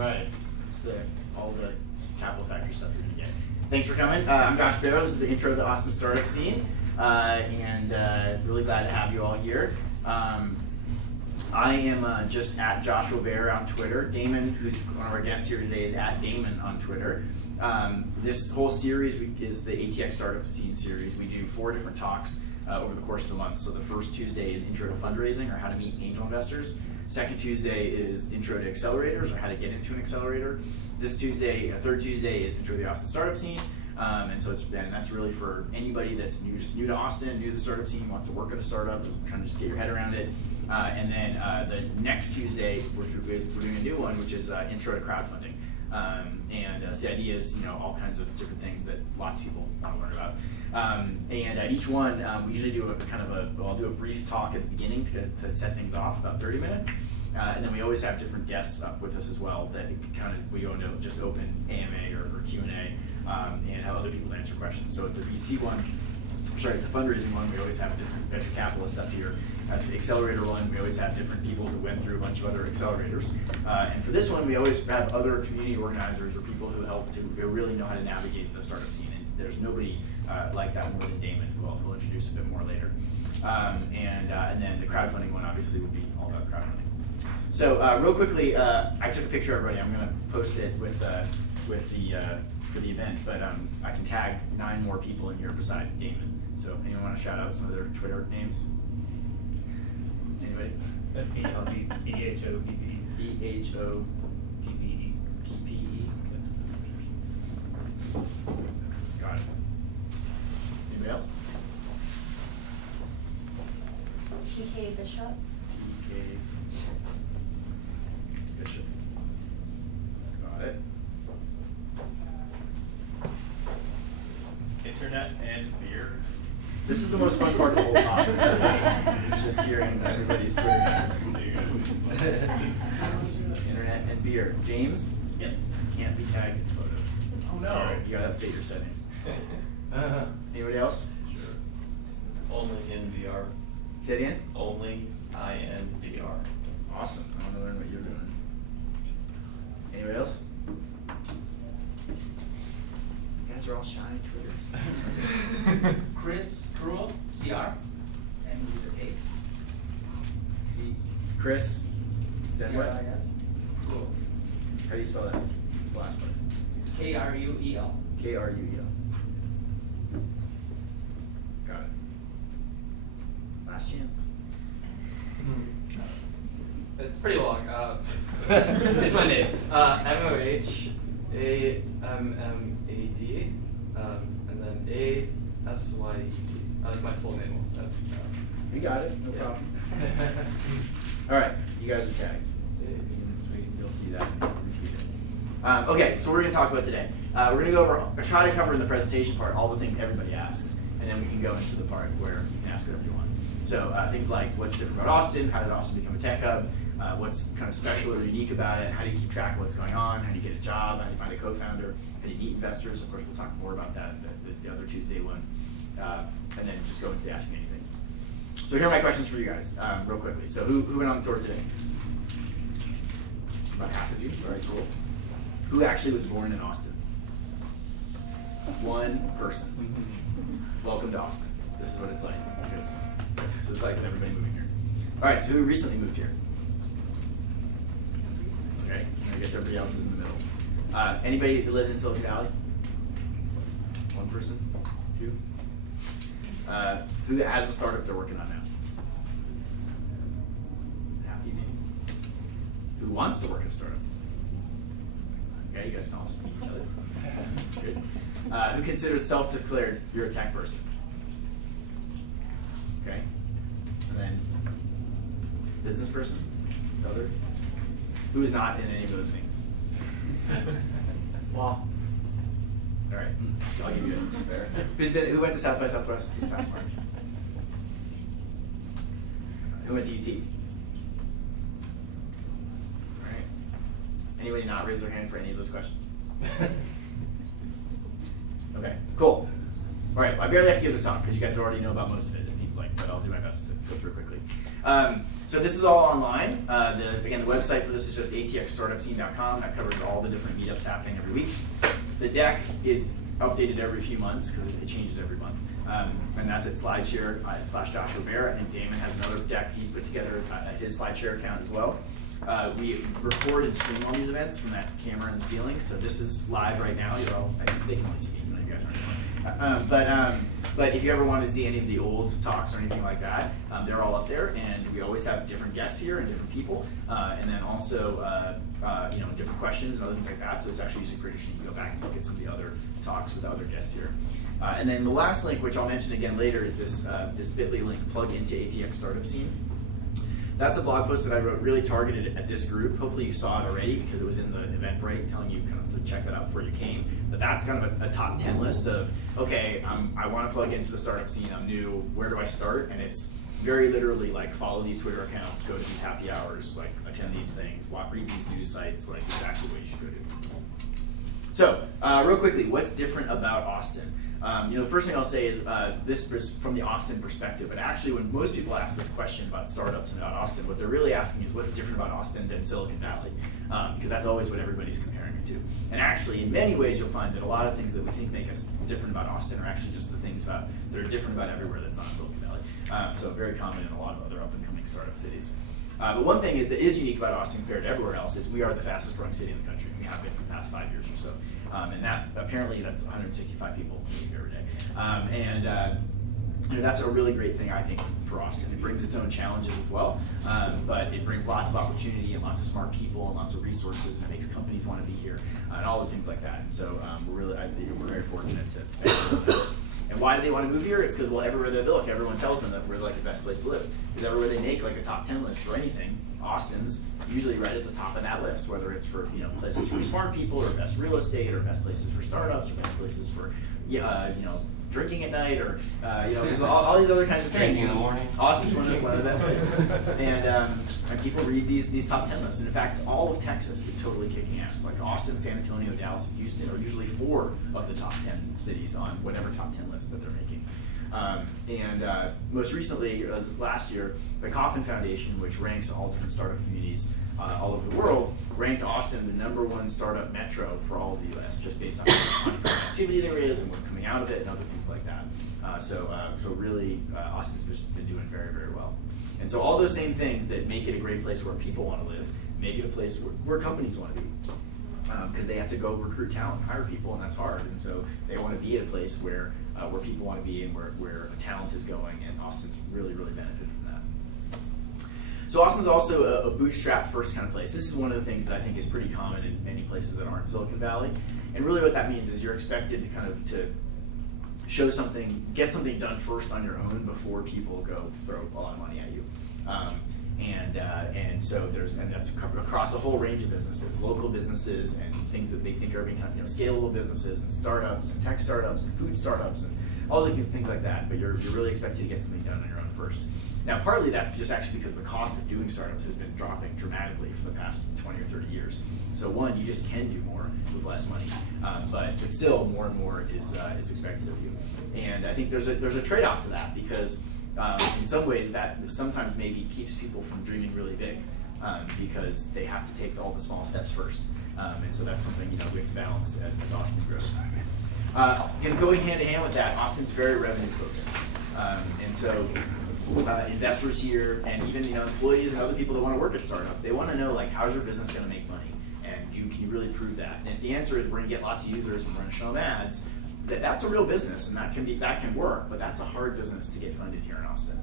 right. It's all the capital factor stuff you're going to get. Thanks for coming. I'm Josh Baer. This is the intro to the Austin startup scene, and really glad to have you all here. I am just at Joshua Baer on Twitter. Damon, who's one of our guests here today, is at Damon on Twitter. This whole series is the ATX Startup Scene series. We do 4 different talks over the course of the month. So the first Tuesday is Intro to Fundraising, or how to meet angel investors. Second Tuesday is Intro to Accelerators, or how to get into an accelerator. This Tuesday, third Tuesday, is Intro to the Austin Startup Scene. And that's really for anybody that's new to Austin, new to the startup scene, wants to work at a startup, is trying to just get your head around it. And then the next Tuesday, we're doing a new one, which is Intro to Crowdfunding. So the idea is, all kinds of different things that lots of people want to learn about. And each one, we usually do I'll do a brief talk at the beginning to set things off, about 30 minutes. And then we always have different guests up with us as well that we go into just open AMA or Q&A and have other people to answer questions. So at the VC one, the fundraising one, we always have different venture capitalists up here. At the accelerator one, we always have different people who went through a bunch of other accelerators. And for this one, we always have other community organizers or people who really know how to navigate the startup scene. And there's nobody like that more than Damon, who we'll introduce a bit more later. And then the crowdfunding one obviously would be all about crowdfunding. So real quickly, I took a picture of everybody. I'm going to post it for the event, but I can tag 9 more people in here besides Damon. So anyone want to shout out some of their Twitter names? Anybody? EHOPPE. EHOPPE. Got it. Anybody else? TK Bishop. TK Bishop. Got it. Internet and beer. This is the most fun part of the whole talk. It's just hearing everybody's Twitter names. Internet and beer. James? Yep. Can't be tagged in photos. Oh, no. Sorry, you gotta update your settings. Anybody else? Sure. Only in VR. Say it again? Only INVR. Awesome. I want to learn what you're doing. Anybody else? You guys are all shy Twitters. Chris Cruel, CR, and with the A. See, it's Chris. Then what? CRIS. Cruel. How do you spell that last part? KRUEL. KRUEL. Got it. Last chance. It's pretty long. It's my name. MOHAMMAD, and then ASYED. That's my full name also. You got it. No problem. All right, you guys are tagged. You'll see that. Okay, so we're going to talk about today. We're going to go over, or try to cover in the presentation part, all the things everybody asks, and then we can go into the part where you can ask whatever you want. So things like what's different about Austin, how did Austin become a tech hub, what's kind of special or unique about it, how do you keep track of what's going on, how do you get a job, how do you find a co-founder, how do you meet investors. Of course, we'll talk more about that the other Tuesday one, and then just go into the Ask Me Anything. So here are my questions for you guys, real quickly. So who went on the tour today? About half of you. All right, cool. Who actually was born in Austin? One person. Welcome to Austin. This is what it's like. So it's like with everybody moving here. All right, so who recently moved here? Okay, I guess everybody else is in the middle. Anybody that lived in Silicon Valley? One person? 2? Who has a startup they're working on now? Happy maybe? Who wants to work at a startup? Okay, you guys can all just meet each other. Good. Who considers self-declared you're a tech person? Okay. And then business person? Other? Who is not in any of those things? Wow. All right, I'll give you it. Who went to South by Southwest this past March? Who went to UT? All right. Anybody not raise their hand for any of those questions? Okay, cool. All All right, I barely have to give this talk because you guys already know about most of it, it seems like, but I'll do my best to go through quickly. So this is all online. Again, the website for this is just atxstartupscene.com. That covers all the different meetups happening every week. The deck is updated every few months because it changes every month. And that's at SlideShare /Joshua Baer. I think Damon has another deck he's put together at his SlideShare account as well. We record and stream all these events from that camera in the ceiling. So this is live right now. They can only see me, you know, you guys aren't. But if you ever want to see any of the old talks or anything like that, they're all up there. And we always have different guests here and different people, and then also different questions and other things like that. So it's actually usually pretty interesting. You can go back and look at some of the other talks with other guests here. And then the last link, which I'll mention again later, is this bit.ly link, plug into ATX Startup Scene. That's a blog post that I wrote really targeted at this group. Hopefully you saw it already because it was in the Eventbrite telling you kind of to check that out before you came. But that's kind of a top 10 list of, okay, I want to plug into the startup scene, I'm new, where do I start? And it's very literally like follow these Twitter accounts, go to these happy hours, like attend these things, read these news sites, like exactly what you should go do. So real quickly, what's different about Austin? The first thing I'll say is this is from the Austin perspective, but actually when most people ask this question about startups and about Austin, what they're really asking is what's different about Austin than Silicon Valley, because that's always what everybody's comparing it to. And actually, in many ways, you'll find that a lot of things that we think make us different about Austin are actually just the things that are different about everywhere that's not Silicon Valley. So very common in a lot of other up-and-coming startup cities. But one thing that is unique about Austin compared to everywhere else is we are the fastest growing city in the country. We have been for the past 5 years or so. And that apparently that's 165 people every day. That's a really great thing, I think, for Austin. It brings its own challenges as well, but it brings lots of opportunity and lots of smart people and lots of resources, and it makes companies want to be here and all the things like that. And so we're very fortunate to. And why do they want to move here? It's because, well, everywhere they look, everyone tells them that we're like the best place to live. Because everywhere they make like a top 10 list for anything, Austin's usually right at the top of that list, whether it's for places for smart people or best real estate or best places for startups or best places for drinking at night or there's all these other kinds of things. Drinking in the morning. Austin's one of the best places, and people read these top 10 lists. And in fact, all of Texas is totally kicking ass. Like Austin, San Antonio, Dallas, and Houston are usually 4 of the top 10 cities on whatever top 10 list that they're making. Most recently, last year, the Kauffman Foundation, which ranks all different startup communities all over the world, ranked Austin the #1 startup metro for all of the U.S. just based on how much entrepreneurial activity there is and what's coming out of it and other things like that. So really, Austin's been doing very, very well. And so all those same things that make it a great place where people want to live, make it a place where companies want to be. Because they have to go recruit talent and hire people, and that's hard. And so they want to be at a place where people want to be and where talent is going, and Austin's really, really benefited from that. So Austin's also a bootstrap first kind of place. This is one of the things that I think is pretty common in many places that aren't Silicon Valley. And really what that means is you're expected to show something, get something done first on your own before people go throw a lot of money at you. And that's across a whole range of businesses, local businesses and things that they think are being scalable businesses and startups and tech startups and food startups and all these things like that. But you're really expected to get something done on your own first. Now, partly that's just actually because the cost of doing startups has been dropping dramatically for the past 20 or 30 years. So one, you just can do more with less money, but still more and more is expected of you. And I think there's a trade-off to that because in some ways that sometimes maybe keeps people from dreaming really big because they have to take all the small steps first. And so that's something we have to balance as Austin grows. Going hand in hand with that, Austin's very revenue focused. And so investors here and even employees and other people that want to work at startups, they want to know how's your business going to make money? And can you really prove that? And if the answer is we're going to get lots of users and we're going to show them ads, that's a real business, and that can work, but that's a hard business to get funded here in Austin.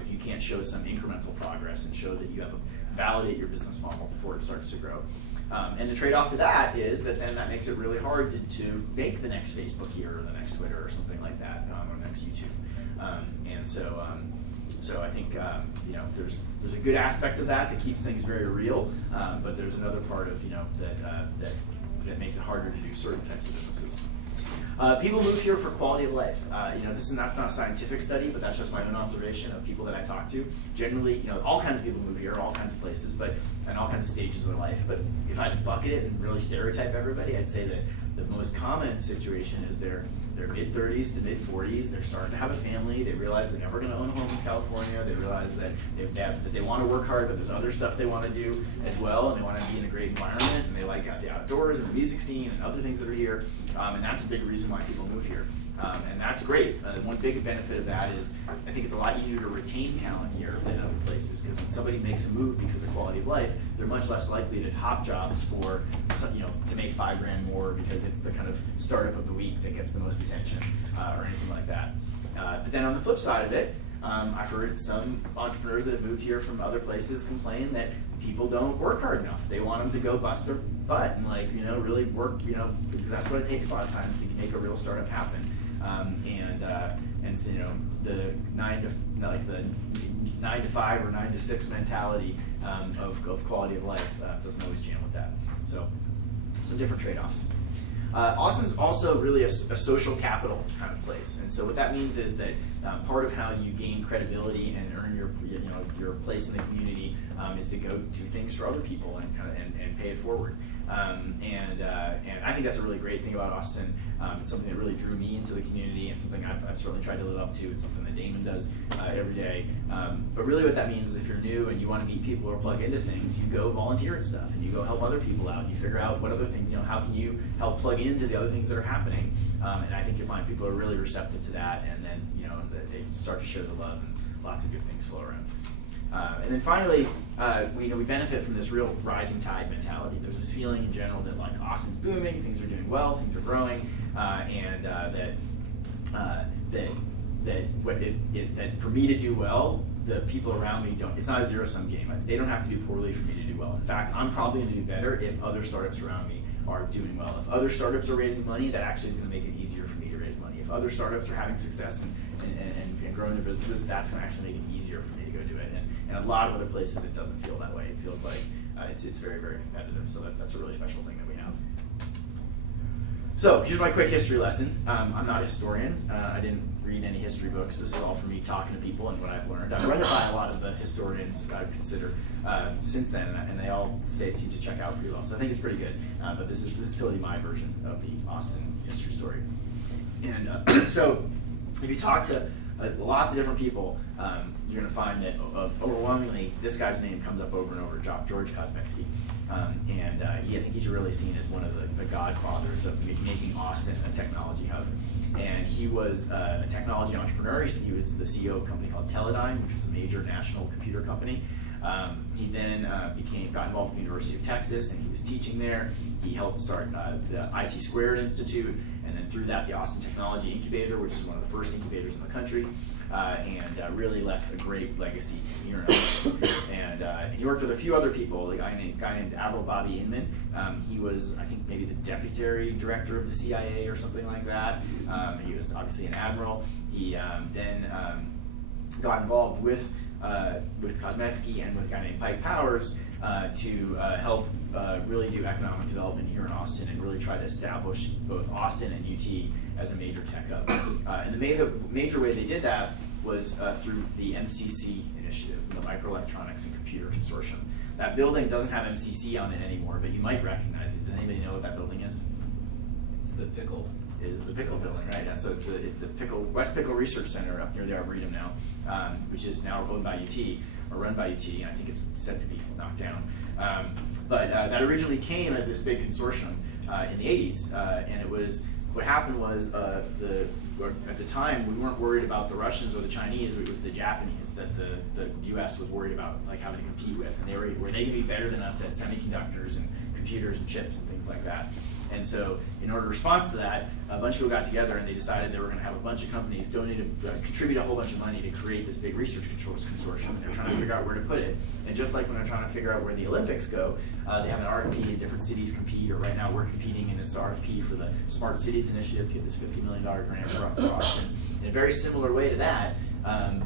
If you can't show some incremental progress and show that you have validate your business model before it starts to grow. And the trade-off to that is that then that makes it really hard to make the next Facebook here or the next Twitter or something like that, or the next YouTube. So I think there's a good aspect of that keeps things very real, but there's another part of that makes it harder to do certain types of businesses. People move here for quality of life. This is not a scientific study, but that's just my own observation of people that I talk to. Generally, all kinds of people move here, all kinds of places, and all kinds of stages of their life. But if I had to bucket it and really stereotype everybody, I'd say that the most common situation is they're mid-30s to mid-40s. They're starting to have a family. They realize they're never going to own a home in California. They realize that they want to work hard, but there's other stuff they want to do as well, and they want to be in a great environment, and they like the outdoors and the music scene and other things that are here, and that's a big reason why people move here. And that's great. One big benefit of that is I think it's a lot easier to retain talent here than other places, because when somebody makes a move because of quality of life, they're much less likely to hop jobs for, to make $5,000 more because it's the kind of startup of the week that gets the most attention or anything like that. But then on the flip side of it, I've heard some entrepreneurs that have moved here from other places complain that people don't work hard enough. They want them to go bust their butt and really work, because that's what it takes a lot of times to make a real startup happen. And so, the 9 to 5 or 9 to 6 mentality of quality of life doesn't always jam with that. So some different trade-offs. Austin's also really a social capital kind of place, and so what that means is that part of how you gain credibility and earn your place in the community is to go do things for other people and pay it forward. And I think that's a really great thing about Austin. It's something that really drew me into the community, and something I've certainly tried to live up to. It's something that Damon does every day. But really what that means is if you're new and you want to meet people or plug into things, you go volunteer and stuff, and you go help other people out. You figure out what other things, how can you help plug into the other things that are happening. And I think you'll find people are really receptive to that, and then they start to share the love, and lots of good things flow around. And then finally, we benefit from this real rising tide mentality. There's this feeling in general that Austin's booming, things are doing well, things are growing, and that for me to do well, the people around me don't. It's not a zero-sum game. They don't have to do poorly for me to do well. In fact, I'm probably going to do better if other startups around me are doing well. If other startups are raising money, that actually is going to make it easier for me to raise money. If other startups are having success and growing their businesses, that's going to actually make it easier for me to go do it. And a lot of other places, it doesn't feel that way. It feels like it's very, very competitive. So that's a really special thing that we have. So here's my quick history lesson. I'm not a historian. I didn't read any history books. This is all from me talking to people and what I've learned. I've run it by a lot of the historians I've considered since then, and they all say it seems to check out pretty well. So I think it's pretty good. But this is totally my version of the Austin history story. And so if you talk to lots of different people, you're going to find that overwhelmingly this guy's name comes up over and over, George Kosmetsky. I think he's really seen as one of the godfathers of making Austin a technology hub. And he was a technology entrepreneur. He was the CEO of a company called Teledyne, which was a major national computer company. He then got involved with the University of Texas, and he was teaching there. He helped start the IC Squared Institute, and then through that the Austin Technology Incubator, which is one of the first incubators in the country, and really left a great legacy here in Austin. And he worked with a few other people, a guy named Avril Bobby Inman. He was, I think, maybe the deputy director of the CIA or something like that. He was obviously an admiral. He then got involved with Kosmetsky and with a guy named Pike Powers to help really do economic development here in Austin and really try to establish both Austin and UT as a major tech hub. And the major way they did that was through the MCC initiative, the Microelectronics and Computer Consortium. That building doesn't have MCC on it anymore, but you might recognize it. Does anybody know what that building is? It's the pickle. It is the Pickle building, right? Yeah, so it's the West Pickle Research Center up near the Arboretum now, which is now owned by UT, or run by UT. I think it's set to be knocked down. But that originally came as this big consortium in the 80s, and it was, what happened was at the time we weren't worried about the Russians or the Chinese, it was the Japanese that the US was worried about, like having to compete with, and were they going to be better than us at semiconductors and computers and chips and things like that. And so in order to respond to that, a bunch of people got together and they decided they were going to have a bunch of companies contribute a whole bunch of money to create this big research consortium, and they're trying to figure out where to put it. And just like when they're trying to figure out where the Olympics go, they have an RFP and different cities compete, or right now we're competing in this RFP for the Smart Cities Initiative to get this $50 million grant for Austin. In a very similar way to that,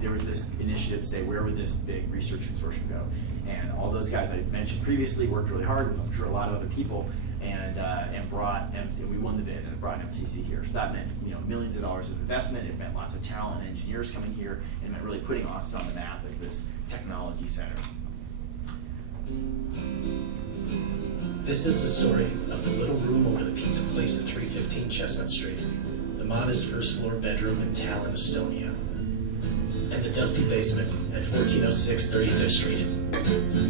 there was this initiative to say, where would this big research consortium go? And all those guys I mentioned previously worked really hard with, I'm sure, a lot of other people, and brought MC. We won the bid, and it brought MCC here. So that meant millions of dollars of investment. It meant lots of talent and engineers coming here, and it meant really putting Austin on the map as this technology center. This is the story of the little room over the pizza place at 315 Chestnut Street, the modest first floor bedroom in Tallinn, Estonia, and the dusty basement at 1406 35th Street.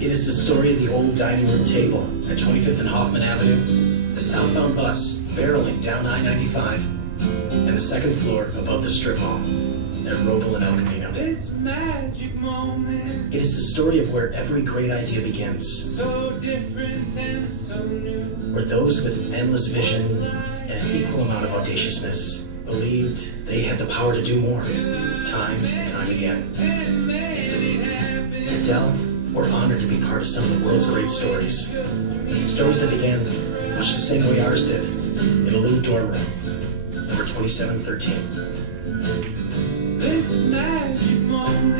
It is the story of the old dining room table at 25th and Hoffman Avenue, the southbound bus barreling down I-95, and the second floor above the strip mall at Roble and El Camino. This magic moment, It is the story of where every great idea begins, so different and so new. where those with endless vision and an equal amount of audaciousness believed they had the power to do more, time and time again. And made it happen. At Dell, we're honored to be part of some of the world's great stories. Stories that began much the same way ours did, in a little dorm room, number 2713. This magic moment.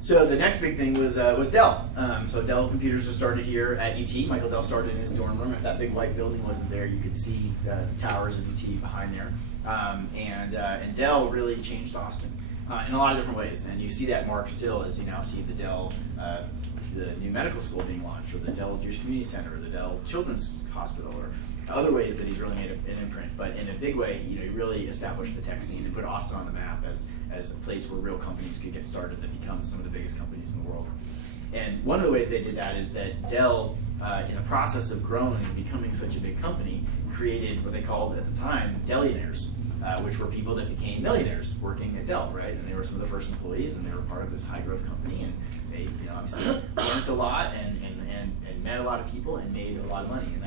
So the next big thing was Dell. So Dell computers was started here at UT. Michael Dell started in his dorm room. If that big white building wasn't there, you could see the towers of UT behind there. And Dell really changed Austin in a lot of different ways. And you see that mark still as you now see the Dell, the new medical school being launched, or the Dell Jewish Community Center, or the Dell Children's Hospital, or other ways that he's really made an imprint. But in a big way, he really established the tech scene and put Austin on the map as a place where real companies could get started that become some of the biggest companies in the world. And one of the ways they did that is that Dell, in the process of growing and becoming such a big company, created what they called at the time Dellionaires, which were people that became millionaires working at Dell, right? And they were some of the first employees, and they were part of this high growth company, and they, obviously learned a lot and met a lot of people and made a lot of money. And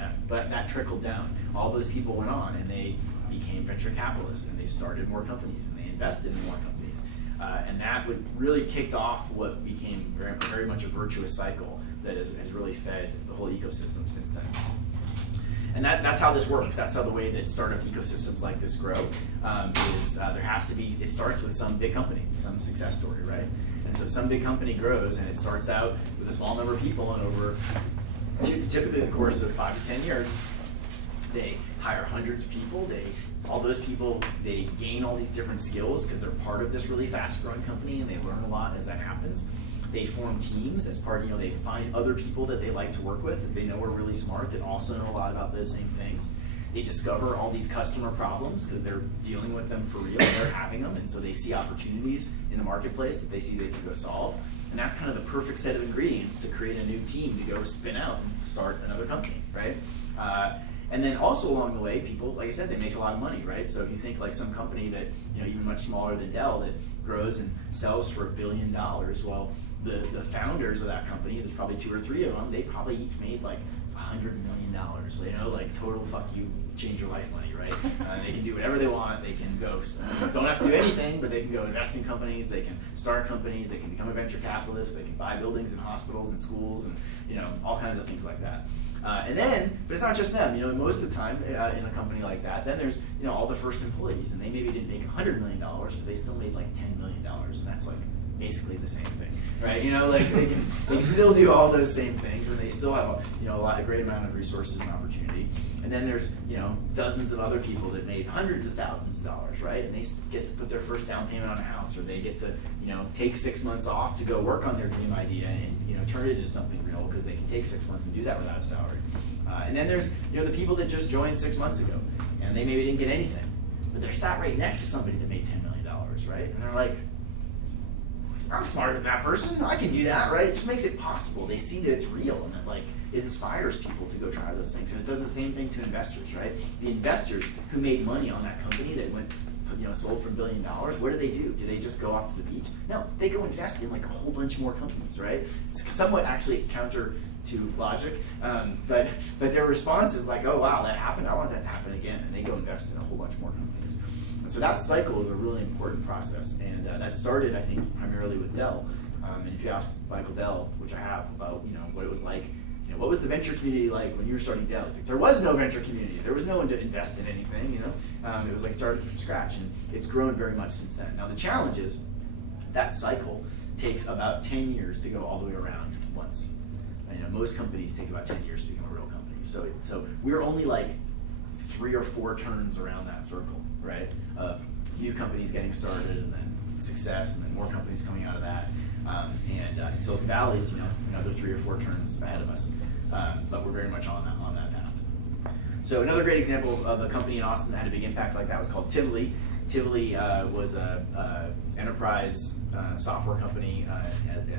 that trickled down. All those people went on, and they became venture capitalists, and they started more companies, and they invested in more companies. And that really kicked off what became very, very much a virtuous cycle that has really fed the whole ecosystem since then. And that's how this works. That's how the way that startup ecosystems like this grow is there has to be, it starts with some big company, some success story, right? And so some big company grows, and it starts out with a small number of people, and over typically the course of 5 to 10 years, they hire hundreds of people. All those people, they gain all these different skills because they're part of this really fast-growing company, and they learn a lot as that happens. They form teams as part of, they find other people that they like to work with that they know are really smart, that also know a lot about those same things. They discover all these customer problems because they're dealing with them for real, they're having them, and so they see opportunities in the marketplace that they see they can go solve. And that's kind of the perfect set of ingredients to create a new team to go spin out and start another company, right? And then also along the way, people, like I said, they make a lot of money, right? So if you think like some company that, even much smaller than Dell, that grows and sells for $1 billion, well, the founders of that company, there's probably 2 or 3 of them, they probably each made like $100 million, like total fuck you, change your life money, right? They can do whatever they want. They can go, don't have to do anything, but they can go invest in companies, they can start companies, they can become a venture capitalist, they can buy buildings and hospitals and schools and, all kinds of things like that. But it's not just them, most of the time in a company like that, then there's, all the first employees, and they maybe didn't make $100 million, but they still made like $10 million, and that's like basically the same thing, right? They can still do all those same things, and they still have a great amount of resources and opportunity. And then there's dozens of other people that made hundreds of thousands of dollars, right? And they get to put their first down payment on a house, or they get to take 6 months off to go work on their dream idea and turn it into something real because they can take 6 months and do that without a salary. And then there's the people that just joined 6 months ago, and they maybe didn't get anything, but they're sat right next to somebody that made $10 million, right? And they're like, I'm smarter than that person. I can do that, right? It just makes it possible. They see that it's real, and that it inspires people to go try those things. And it does the same thing to investors, right? The investors who made money on that company that went, sold for $1 billion. What do? Do they just go off to the beach? No, they go invest in a whole bunch more companies, right? It's somewhat actually counter to logic, but their response is like, oh wow, that happened. I want that to happen again, and they go invest in a whole bunch more companies. And so that cycle is a really important process, and that started, I think, primarily with Dell. And if you ask Michael Dell, which I have, about what it was like, what was the venture community like when you were starting Dell? It's like there was no venture community. There was no one to invest in anything. It was like starting from scratch, and it's grown very much since then. Now the challenge is that cycle takes about 10 years to go all the way around once. Most companies take about 10 years to become a real company. So we're only like 3 or 4 turns around that circle, right? Of new companies getting started, and then success, and then more companies coming out of that. And Silicon Valley is another 3 or 4 turns ahead of us, but we're very much on that path. So another great example of a company in Austin that had a big impact like that was called Tivoli. Tivoli was a enterprise software company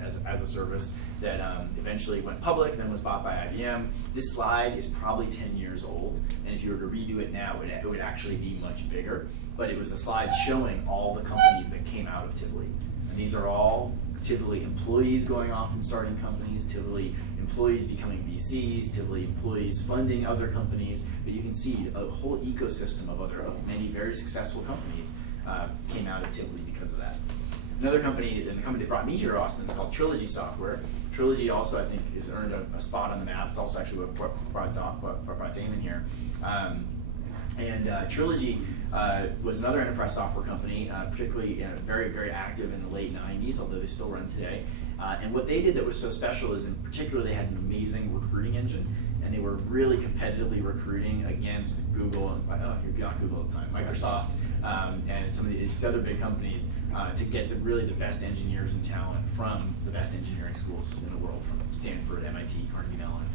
as a service that eventually went public, then was bought by IBM. This slide is probably 10 years old, and if you were to redo it now, it would actually be much bigger. But it was a slide showing all the companies that came out of Tivoli. And these are all Tivoli employees going off and starting companies, Tivoli employees becoming VCs, Tivoli employees funding other companies. But you can see a whole ecosystem of many very successful companies came out of Tivoli because of that. Another company, and the company that brought me here to Austin, is called Trilogy Software. Trilogy also, I think, has earned a spot on the map. It's also actually what brought Damon here. Trilogy was another enterprise software company, particularly very, very active in the late 90s, although they still run today. And what they did that was so special is, in particular, they had an amazing recruiting engine, and they were really competitively recruiting against Google, and not Google at the time, Microsoft, and some of these other big companies to get really the best engineers and talent from the best engineering schools in the world, from Stanford, MIT, Carnegie Mellon,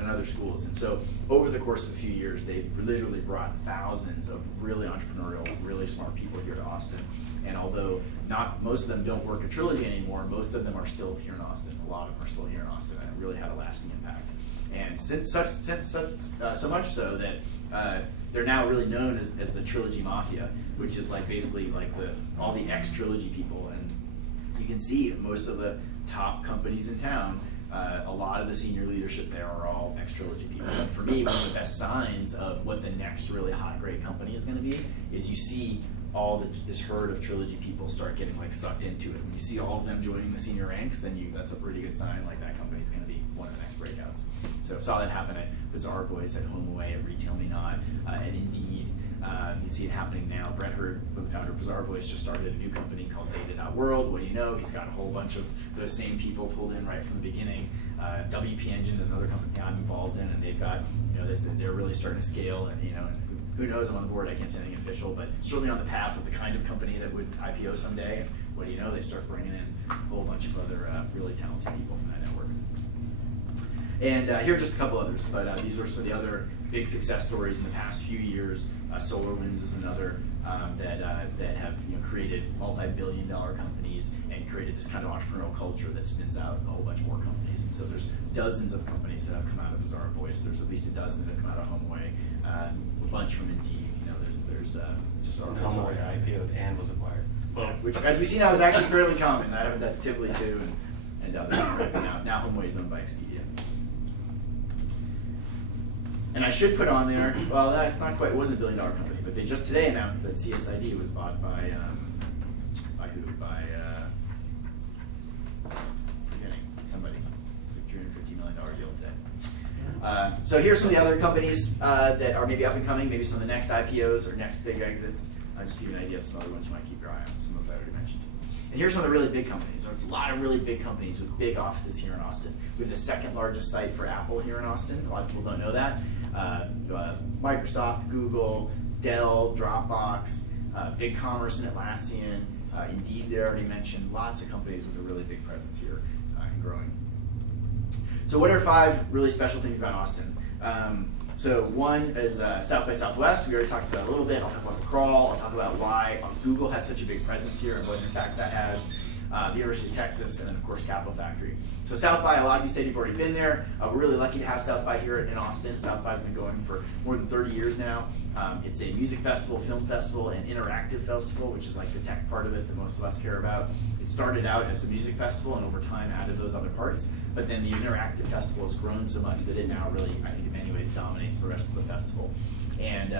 and other schools. And so over the course of a few years, they literally brought thousands of really entrepreneurial, really smart people here to Austin. And although not most of them don't work at Trilogy anymore, most of them are still here in Austin. A lot of them are still here in Austin, and it really had a lasting impact. And so much so that they're now really known as the Trilogy Mafia, which is basically all the ex-Trilogy people. And you can see most of the top companies in town. A lot of the senior leadership there are all ex-Trilogy people. And for me, one of the best signs of what the next really hot, great company is going to be is you see all this herd of Trilogy people start getting sucked into it. When you see all of them joining the senior ranks, then that's a pretty good sign. That company is going to be one of the next breakouts. So saw that happen at Bazaar Voice, at HomeAway, at Retail Me Not, at Indeed. You see it happening now. Brett Hurd, the founder of Bazaar Voice, just started a new company called Data.World. What do you know? He's got a whole bunch of those same people pulled in right from the beginning. WP Engine is another company I'm involved in, and they've got they're really starting to scale. And who knows? I'm on the board. I can't say anything official, but certainly on the path of the kind of company that would IPO someday. And what do you know? They start bringing in a whole bunch of other really talented people from that network. And here are just a couple others, but these are some of the other big success stories in the past few years. SolarWinds is another that have created multi-billion-dollar companies and created this kind of entrepreneurial culture that spins out a whole bunch more companies. And so there's dozens of companies that have come out of Bazaar Voice. There's at least a dozen that have come out of HomeAway, a bunch from Indeed. There's just our HomeAway IPO'd and was acquired. Well, which, as we see now, is actually fairly common. I have that Tivoli too, and others. Now HomeAway is owned by Expedia. And I should put on there, well, that's not quite, it wasn't $1 billion company, but they just today announced that CSID was bought by who? Forgetting somebody. It's a $350 million deal today. So here's some of the other companies that are maybe up and coming, maybe some of the next IPOs or next big exits. I'll just give you an idea of some other ones you might keep your eye on, some of those I already mentioned. And here's some of the really big companies. There's a lot of really big companies with big offices here in Austin. We have the second largest site for Apple here in Austin. A lot of people don't know that. Microsoft, Google, Dell, Dropbox, BigCommerce and Atlassian, Indeed, they already mentioned. Lots of companies with a really big presence here and growing. So what are 5 really special things about Austin? So one is South by Southwest. We already talked about it a little bit. I'll talk about the crawl. I'll talk about why Google has such a big presence here and what impact that has. The University of Texas, and then of course Capital Factory. So South by, a lot of you said you've already been there. We're really lucky to have South by here in Austin. South by has been going for more than 30 years now. It's a music festival, film festival, and interactive festival, which is the tech part of it that most of us care about. It started out as a music festival and over time added those other parts, but then the interactive festival has grown so much that it now really, I think in many ways, dominates the rest of the festival. And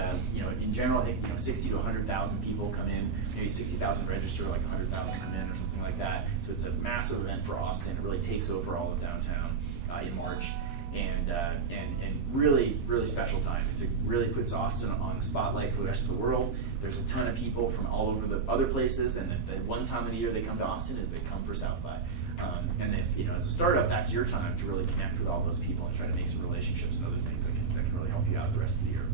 in general, I think 60 to 100,000 people come in, maybe 60,000 register, 100,000 come in or something like that. So it's a massive event for Austin. It really takes over all of downtown in March, and really, really special time. It really puts Austin on the spotlight for the rest of the world. There's a ton of people from all over the other places, and the one time of the year they come to Austin is they come for South by. And if as a startup, that's your time to really connect with all those people and try to make some relationships and other things that can really help you out the rest of the year.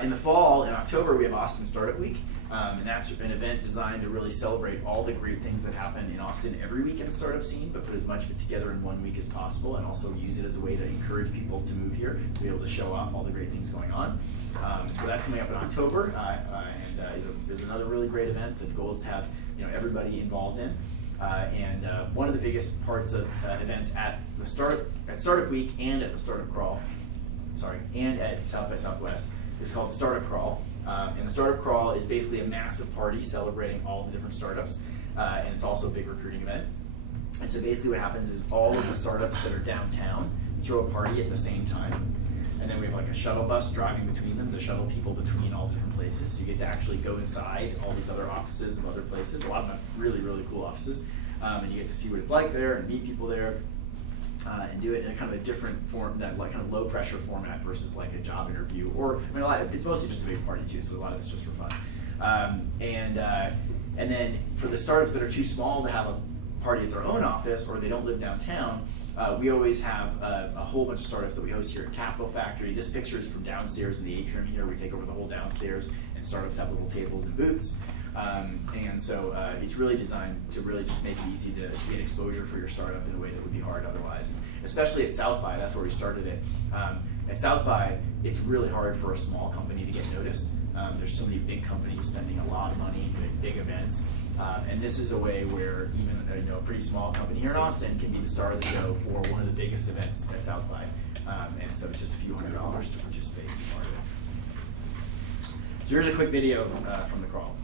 In the fall, in October, we have Austin Startup Week. And that's an event designed to really celebrate all the great things that happen in Austin every week in the startup scene, but put as much of it together in 1 week as possible, and also use it as a way to encourage people to move here, to be able to show off all the great things going on. So that's coming up in October, and is another really great event that the goal is to have everybody involved in. One of the biggest parts of events at Startup Week and at the Startup Crawl, and at South by Southwest is called the Startup Crawl. And the Startup Crawl is basically a massive party celebrating all the different startups, and it's also a big recruiting event. And so basically what happens is all of the startups that are downtown throw a party at the same time. And then we have like a shuttle bus driving between them to shuttle people between all the different places. So you get to actually go inside all these other offices of other places, a lot of them really, really cool offices. And you get to see what it's like there and meet people there, and do it in a kind of a different form, that like kind of low pressure format versus like a job interview. Or it's mostly just a big party too, so a lot of it's just for fun. And then for the startups that are too small to have a party at their own office, or they don't live downtown, we always have a whole bunch of startups that we host here at Capital Factory. This picture is from downstairs in the atrium here. We take over the whole downstairs, and startups have little tables and booths. And so it's really designed to really just make it easy to get exposure for your startup in a way that would be hard otherwise. And especially at South by, that's where we started it. At South by, it's really hard for a small company to get noticed. There's so many big companies spending a lot of money doing big events. And this is a way where even a pretty small company here in Austin can be the star of the show for one of the biggest events at South by. And so it's just a few $100s to participate and be part of it. So here's a quick video from the crawl.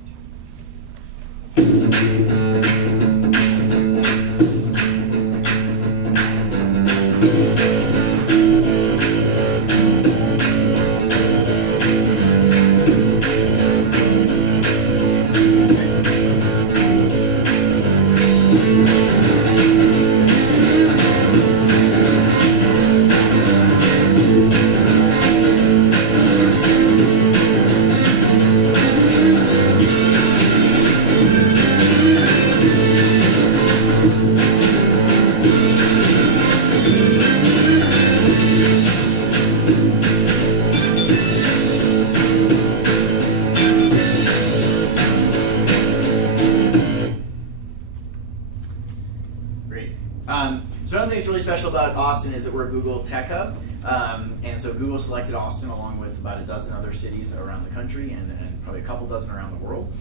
So another thing that's really special about Austin is that we're a Google Tech Hub. And so Google selected Austin along with about a dozen other cities around the country and probably a couple dozen around the world,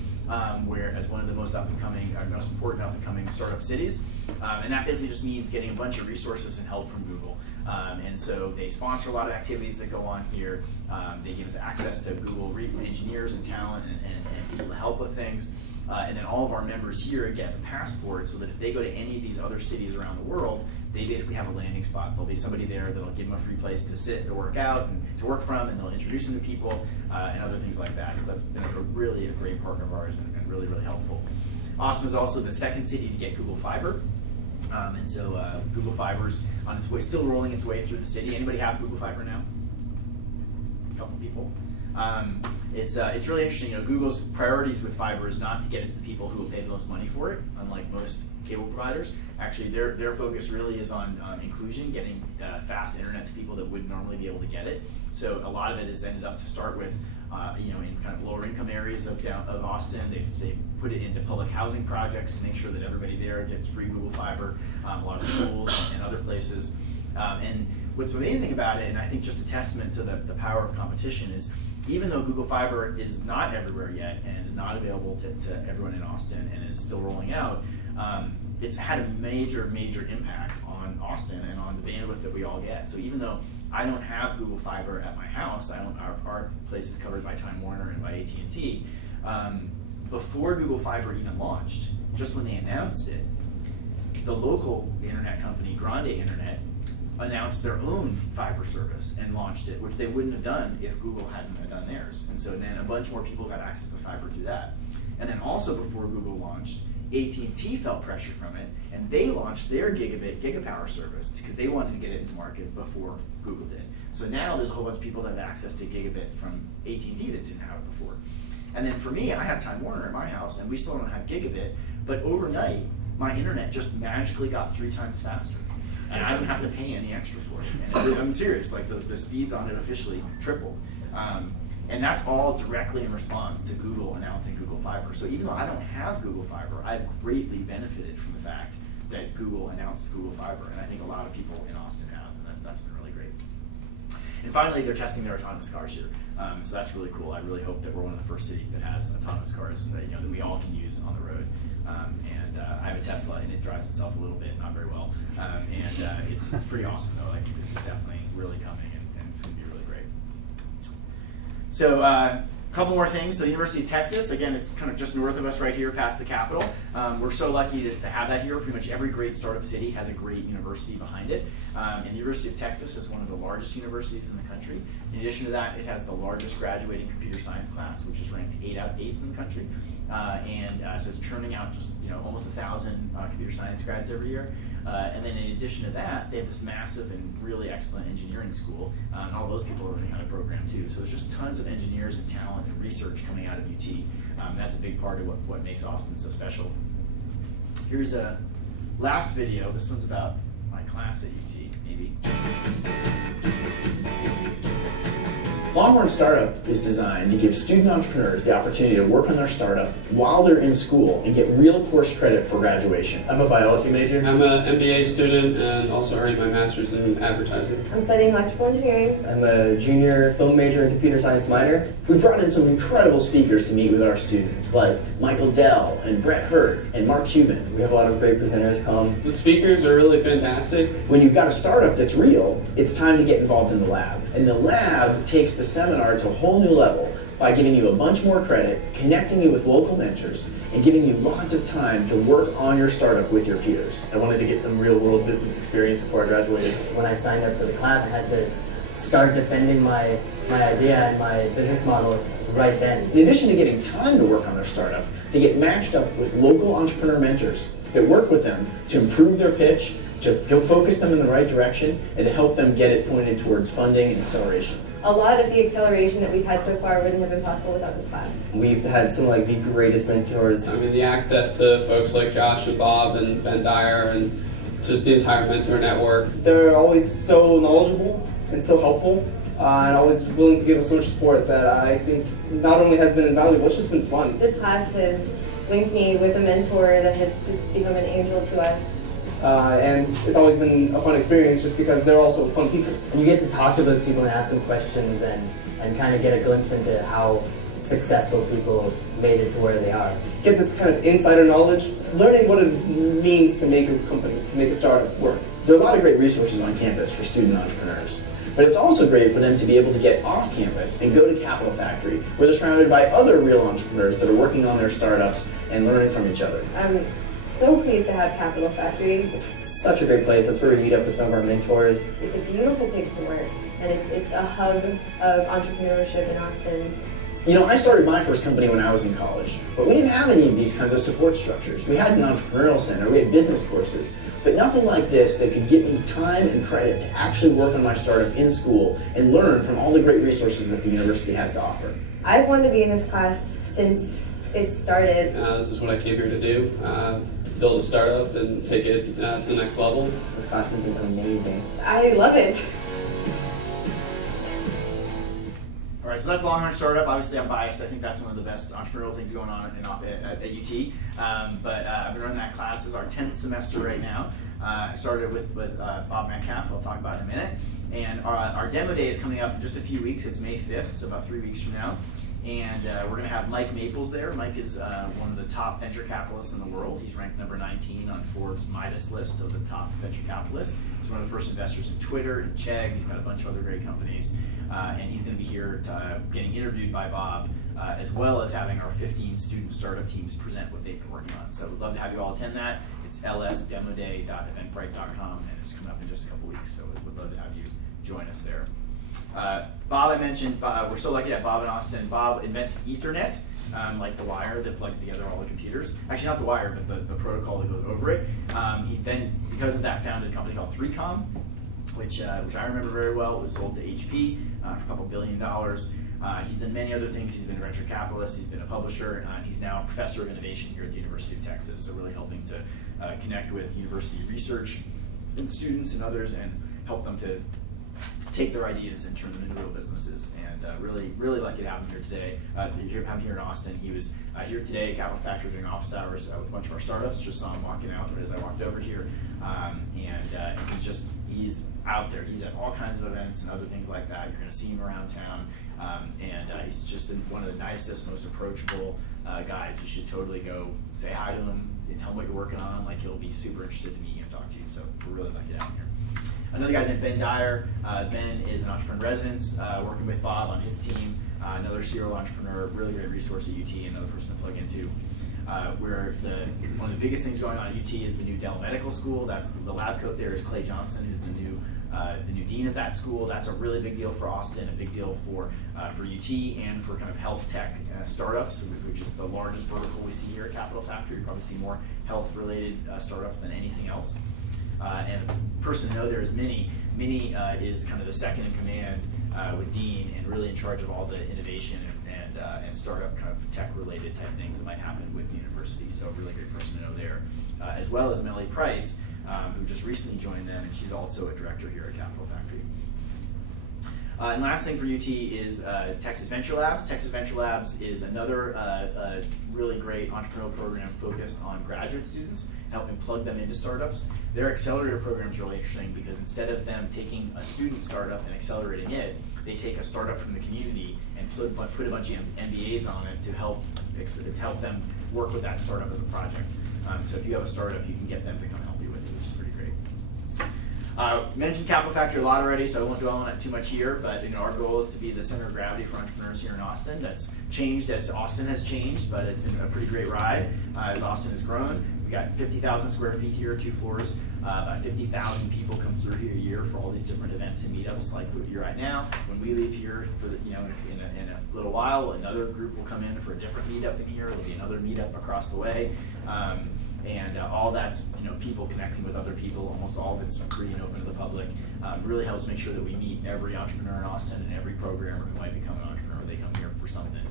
where as one of the most up-and-coming, or most important up-and-coming startup cities. And that basically just means getting a bunch of resources and help from Google. And so they sponsor a lot of activities that go on here. They give us access to Google engineers and talent and people to help with things. And then all of our members here get a passport so that if they go to any of these other cities around the world, they basically have a landing spot. There'll be somebody there that'll give them a free place to sit, to work out, and to work from, and they'll introduce them to people and other things like that. So that's been really a great partner of ours and really, really helpful. Austin was also the second city to get Google Fiber. And so Google Fiber's on its way, still rolling its way through the city. Anybody have Google Fiber now? A couple people. It's really interesting. Google's priorities with fiber is not to get it to the people who will pay the most money for it, unlike most cable providers. Actually, their focus really is on inclusion, getting fast internet to people that wouldn't normally be able to get it. So a lot of it has ended up to start with, in kind of lower income areas of Austin. They've put it into public housing projects to make sure that everybody there gets free Google Fiber. A lot of schools and other places. And what's amazing about it, and I think just a testament to the power of competition, is even though Google Fiber is not everywhere yet and is not available to everyone in Austin and is still rolling out, it's had a major impact on Austin and on the bandwidth that we all get. So even though I don't have Google Fiber at my house, our place is covered by Time Warner and by AT&T, before Google Fiber even launched, just when they announced it, the local internet company, Grande Internet, announced their own fiber service and launched it, which they wouldn't have done if Google hadn't done theirs. And so then a bunch more people got access to fiber through that. And then also before Google launched, AT&T felt pressure from it, and they launched their gigabit gigapower service because they wanted to get it into market before Google did. So now there's a whole bunch of people that have access to gigabit from AT&T that didn't have it before. And then for me, I have Time Warner at my house, and we still don't have gigabit, but overnight, my internet just magically got 3 times faster. And I don't have to pay any extra for it. And I'm serious, like the speeds on it officially tripled. And that's all directly in response to Google announcing Google Fiber. So even though I don't have Google Fiber, I've greatly benefited from the fact that Google announced Google Fiber. And I think a lot of people in Austin have, and that's been really great. And finally, they're testing their autonomous cars here. So that's really cool. I really hope that we're one of the first cities that has autonomous cars that, that we all can use on the road. I have a Tesla, and it drives itself a little bit, not very well. It's pretty awesome, though. I think this is definitely really coming, and it's going to be really great. So a couple more things. So University of Texas, again, it's kind of just north of us right here past the Capitol. We're so lucky to have that here. Pretty much every great startup city has a great university behind it. And the University of Texas is one of the largest universities in the country. In addition to that, it has the largest graduating computer science class, which is ranked 8th in the country. So it's churning out just almost 1,000 computer science grads every year. And then in addition to that, they have this massive and really excellent engineering school, and all those people are learning how to program too. So there's just tons of engineers and talent and research coming out of UT. That's a big part of what makes Austin so special. Here's a last video. This one's about my class at UT, maybe. Longhorn Startup is designed to give student entrepreneurs the opportunity to work on their startup while they're in school and get real course credit for graduation. I'm a biology major. I'm an MBA student and also earning my master's in advertising. I'm studying electrical engineering. I'm a junior film major and computer science minor. We've brought in some incredible speakers to meet with our students, like Michael Dell and Brett Hurt and Mark Cuban. We have a lot of great presenters come. The speakers are really fantastic. When you've got a startup that's real, it's time to get involved in the lab. And the lab takes the seminar to a whole new level by giving you a bunch more credit, connecting you with local mentors, and giving you lots of time to work on your startup with your peers. I wanted to get some real-world business experience before I graduated. When I signed up for the class, I had to start defending my idea and my business model right then. In addition to getting time to work on their startup, they get matched up with local entrepreneur mentors that work with them to improve their pitch, to focus them in the right direction, and to help them get it pointed towards funding and acceleration. A lot of the acceleration that we've had so far wouldn't have been possible without this class. We've had some of the greatest mentors. I mean, the access to folks like Josh and Bob and Ben Dyer and just the entire mentor network. They're always so knowledgeable and so helpful and always willing to give us so much support that I think not only has been invaluable, it's just been fun. This class has linked me with a mentor that has just become an angel to us. And it's always been a fun experience just because they're also fun people. And you get to talk to those people and ask them questions and kind of get a glimpse into how successful people made it to where they are. Get this kind of insider knowledge, learning what it means to make a company, to make a startup work. There are a lot of great resources on campus for student entrepreneurs. But it's also great for them to be able to get off campus and go to Capital Factory, where they're surrounded by other real entrepreneurs that are working on their startups and learning from each other. I'm so pleased to have Capital Factory. It's such a great place. That's where we meet up with some of our mentors. It's a beautiful place to work, and it's a hub of entrepreneurship in Austin. I started my first company when I was in college, but we didn't have any of these kinds of support structures. We had an entrepreneurial center, we had business courses, but nothing like this that could give me time and credit to actually work on my startup in school and learn from all the great resources that the university has to offer. I've wanted to be in this class since it started. This is what I came here to do. Build a startup and take it to the next level. This class has been amazing. I love it. All right, so that's Longhorn Startup. Obviously, I'm biased. I think that's one of the best entrepreneurial things going on at UT. But I've been running that class. This is our 10th semester right now. I started with Bob Metcalf, I'll talk about in a minute. And our demo day is coming up in just a few weeks. It's May 5th, so about 3 weeks from now. And we're going to have Mike Maples there. Mike is one of the top venture capitalists in the world. He's ranked number 19 on Forbes' Midas list of the top venture capitalists. He's one of the first investors in Twitter and Chegg. He's got a bunch of other great companies. And he's going to be here getting interviewed by Bob, as well as having our 15 student startup teams present what they've been working on. So we'd love to have you all attend that. It's lsdemoday.eventbrite.com, and it's coming up in just a couple weeks. So we'd love to have you join us there. Bob, I mentioned, we're so lucky to have Bob in Austin. Bob invented Ethernet, like the wire that plugs together all the computers. Actually, not the wire, but the protocol that goes over it. He then, because of that, founded a company called 3Com, which I remember very well. It was sold to HP for a couple $2 billion. He's done many other things. He's been a venture capitalist. He's been a publisher. He's now a professor of innovation here at the University of Texas. So really helping to connect with university research and students and others and help them to take their ideas and turn them into real businesses. And really lucky to have him here today. I'm here in Austin. He was here today at Capital Factory during office hours with a bunch of our startups. Just saw him walking out as I walked over here. And he's out there. He's at all kinds of events and other things like that. You're going to see him around town. He's just one of the nicest, most approachable guys. You should totally go say hi to him and tell him what you're working on. Like, he'll be super interested to meet you and talk to you. So we're really lucky to have him here. Another guy's named Ben Baer. Ben is an entrepreneur in residence, working with Bob on his team. Another serial entrepreneur, really great resource at UT, another person to plug into. One of the biggest things going on at UT is the new Dell Medical School. That's the lab coat there is Clay Johnson, who's the new dean of that school. That's a really big deal for Austin, a big deal for UT and for kind of health tech startups, which is the largest vertical we see here at Capital Factory. You probably see more health-related startups than anything else. And the person to know there is Minnie. Minnie is kind of the second in command with Dean and really in charge of all the innovation and startup kind of tech-related type things that might happen with the university. So a really great person to know there. As well as Melanie Price, who just recently joined them, and she's also a director here at Capital Factory. And last thing for UT is Texas Venture Labs. Texas Venture Labs is another really great entrepreneurial program focused on graduate students and helping plug them into startups. Their accelerator program is really interesting because instead of them taking a student startup and accelerating it, they take a startup from the community and put a bunch of MBAs on it to help them work with that startup as a project. So if you have a startup, you can get them to come help you with it, which is pretty great. Mentioned Capital Factory a lot already, so I won't dwell on it too much here, but our goal is to be the center of gravity for entrepreneurs here in Austin. That's changed as Austin has changed, but it's been a pretty great ride as Austin has grown. We've got 50,000 square feet here, 2 floors. About 50,000 people come through here a year for all these different events and meetups like you're right now. When we leave here for in a little while, another group will come in for a different meetup in here. There'll be another meetup across the way. All that's people connecting with other people. Almost all of it's free and open to the public. Really helps make sure that we meet every entrepreneur in Austin and every programmer who might become an entrepreneur. They come here for something.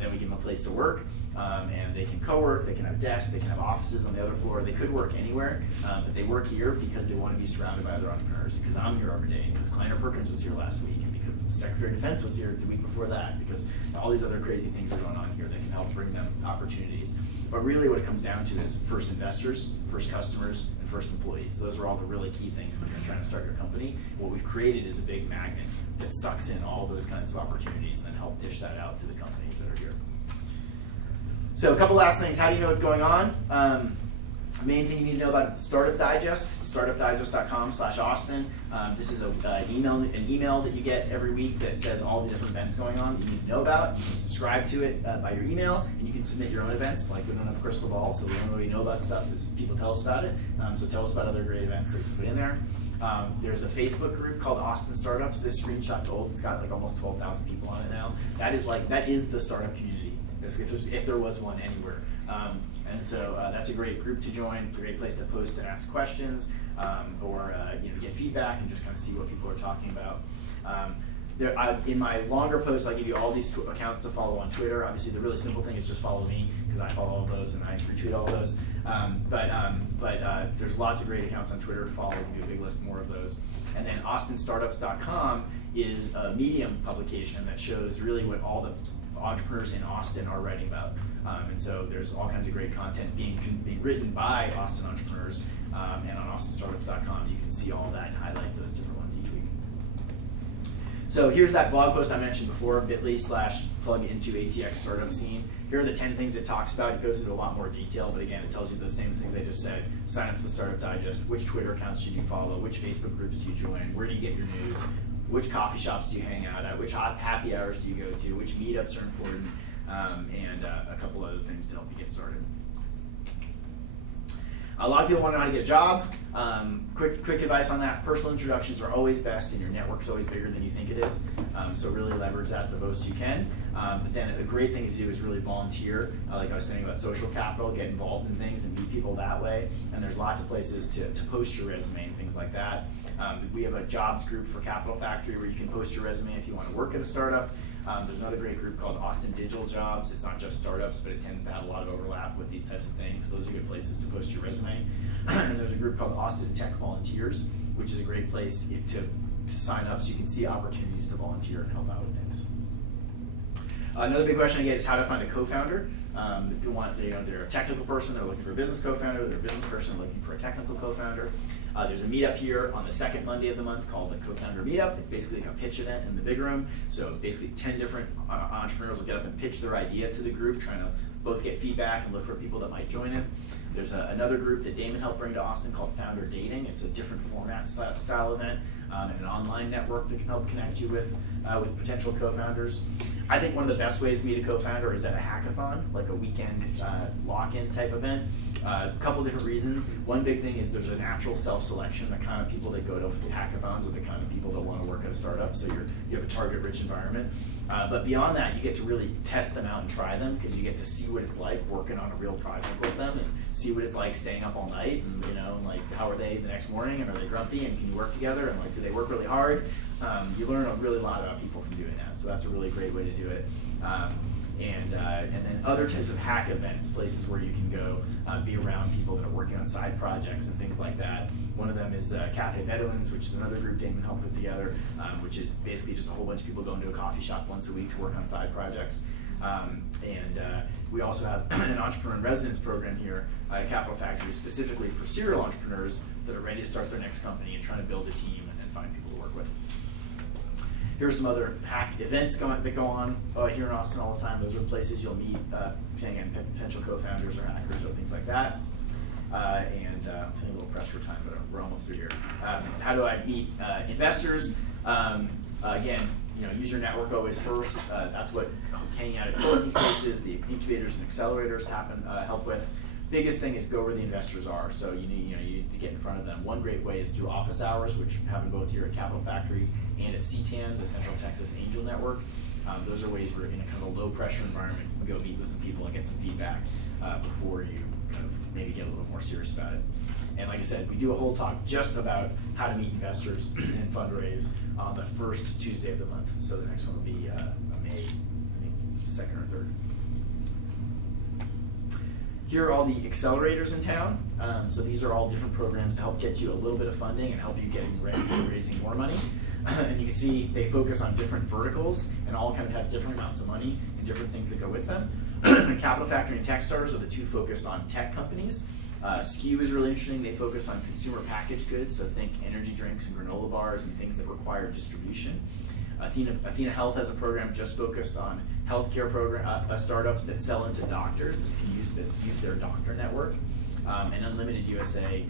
Then we give them a place to work, and they can co-work. They can have desks. They can have offices on the other floor. They could work anywhere, but they work here because they want to be surrounded by other entrepreneurs. Because I'm here every day. Because Kleiner Perkins was here last week, and because the Secretary of Defense was here the week before that. Because all these other crazy things are going on here that can help bring them opportunities. But really what it comes down to is first investors, first customers, and first employees. Those are all the really key things when you're trying to start your company. What we've created is a big magnet that sucks in all those kinds of opportunities and then help dish that out to the companies that are here. So a couple last things. How do you know what's going on? The main thing you need to know about is the Startup Digest, startupdigest.com/Austin. This is an email that you get every week that says all the different events going on that you need to know about. You can subscribe to it by your email, and you can submit your own events. Like, we don't have a crystal ball, so we don't really know about stuff as people tell us about it. So tell us about other great events that you can put in there. There's a Facebook group called Austin Startups. This screenshot's old. It's got like almost 12,000 people on it now. That is the startup community, if there was one anywhere. So that's a great group to join. It's a great place to post and ask questions, or get feedback and just kind of see what people are talking about. In my longer posts, I give you all these accounts to follow on Twitter. Obviously, the really simple thing is just follow me because I follow all those and I retweet all those. But there's lots of great accounts on Twitter to follow. I'll give you a big list more of those. And then AustinStartups.com is a Medium publication that shows really what all the entrepreneurs in Austin are writing about. And so there's all kinds of great content being written by Austin entrepreneurs. And on AustinStartups.com, you can see all that and highlight those different ones each week. So here's that blog post I mentioned before, bit.ly/plug into ATX startup scene. Here are the 10 things it talks about. It goes into a lot more detail, but again, it tells you the same things I just said. Sign up for the Startup Digest. Which Twitter accounts should you follow? Which Facebook groups do you join? Where do you get your news? Which coffee shops do you hang out at? Which happy hours do you go to? Which meetups are important? And a couple other things to help you get started. A lot of people want to know how to get a job. Quick advice on that. Personal introductions are always best, and your network's always bigger than you think it is. So really leverage that the most you can. But then a great thing to do is really volunteer. Like I was saying about social capital, get involved in things and meet people that way. And there's lots of places to post your resume and things like that. We have a jobs group for Capital Factory where you can post your resume if you want to work at a startup. There's another great group called Austin Digital Jobs. It's not just startups, but it tends to have a lot of overlap with these types of things. So those are good places to post your resume. And there's a group called Austin Tech Volunteers, which is a great place to to sign up so you can see opportunities to volunteer and help out with things. Another big question I get is how to find a co-founder. People want, they're a technical person, they're looking for a business co-founder, they're a business person looking for a technical co-founder. There's a meetup here on the second Monday of the month called the Co-Founder Meetup. It's basically like a pitch event in the big room. So basically 10 different entrepreneurs will get up and pitch their idea to the group, trying to both get feedback and look for people that might join it. There's another group that Damon helped bring to Austin called Founder Dating. It's a different format style event and an online network that can help connect you with potential co-founders. I think one of the best ways to meet a co-founder is at a hackathon, like a weekend lock-in type event. A couple different reasons. One big thing is there's a natural self-selection. The kind of people that go to hackathons are the kind of people that want to work at a startup, so you have a target-rich environment. But beyond that, you get to really test them out and try them, because you get to see what it's like working on a real project with them, and see what it's like staying up all night, and and like how are they the next morning, and are they grumpy, and can you work together, and like do they work really hard? You learn a really lot about people from doing that, so that's a really great way to do it. And then other types of hack events, places where you can go be around people that are working on side projects and things like that. One of them is Cafe Bedouins, which is another group Damon helped put together, which is basically just a whole bunch of people going to a coffee shop once a week to work on side projects. We also have an entrepreneur in residence program here at Capital Factory, specifically for serial entrepreneurs that are ready to start their next company and trying to build a team and find people to work with. Here's some other hack events that go on here in Austin all the time. Those are places you'll meet potential co-founders or hackers or things like that. I'm feeling a little pressed for time, but we're almost through here. How do I meet investors? Again, use your network always first. That's what hanging out at co-working spaces, the incubators and accelerators help with. Biggest thing is go where the investors are. So you need to get in front of them. One great way is through office hours, which happen both here at Capital Factory and at CTAN, the Central Texas Angel Network. Those are ways where in a kind of low pressure environment, you can go meet with some people and get some feedback before you kind of maybe get a little more serious about it. And like I said, we do a whole talk just about how to meet investors and fundraise on the first Tuesday of the month. So the next one will be May, I think, 2nd or 3rd. Here are all the accelerators in town. So these are all different programs to help get you a little bit of funding and help you getting ready for raising more money. And you can see they focus on different verticals and all kind of have different amounts of money and different things that go with them. Capital Factory and Techstars are the two focused on tech companies. SKU is really interesting. They focus on consumer packaged goods, so think energy drinks and granola bars and things that require distribution. Athena Health has a program just focused on healthcare startups that sell into doctors that can use their doctor network. And Unlimited USA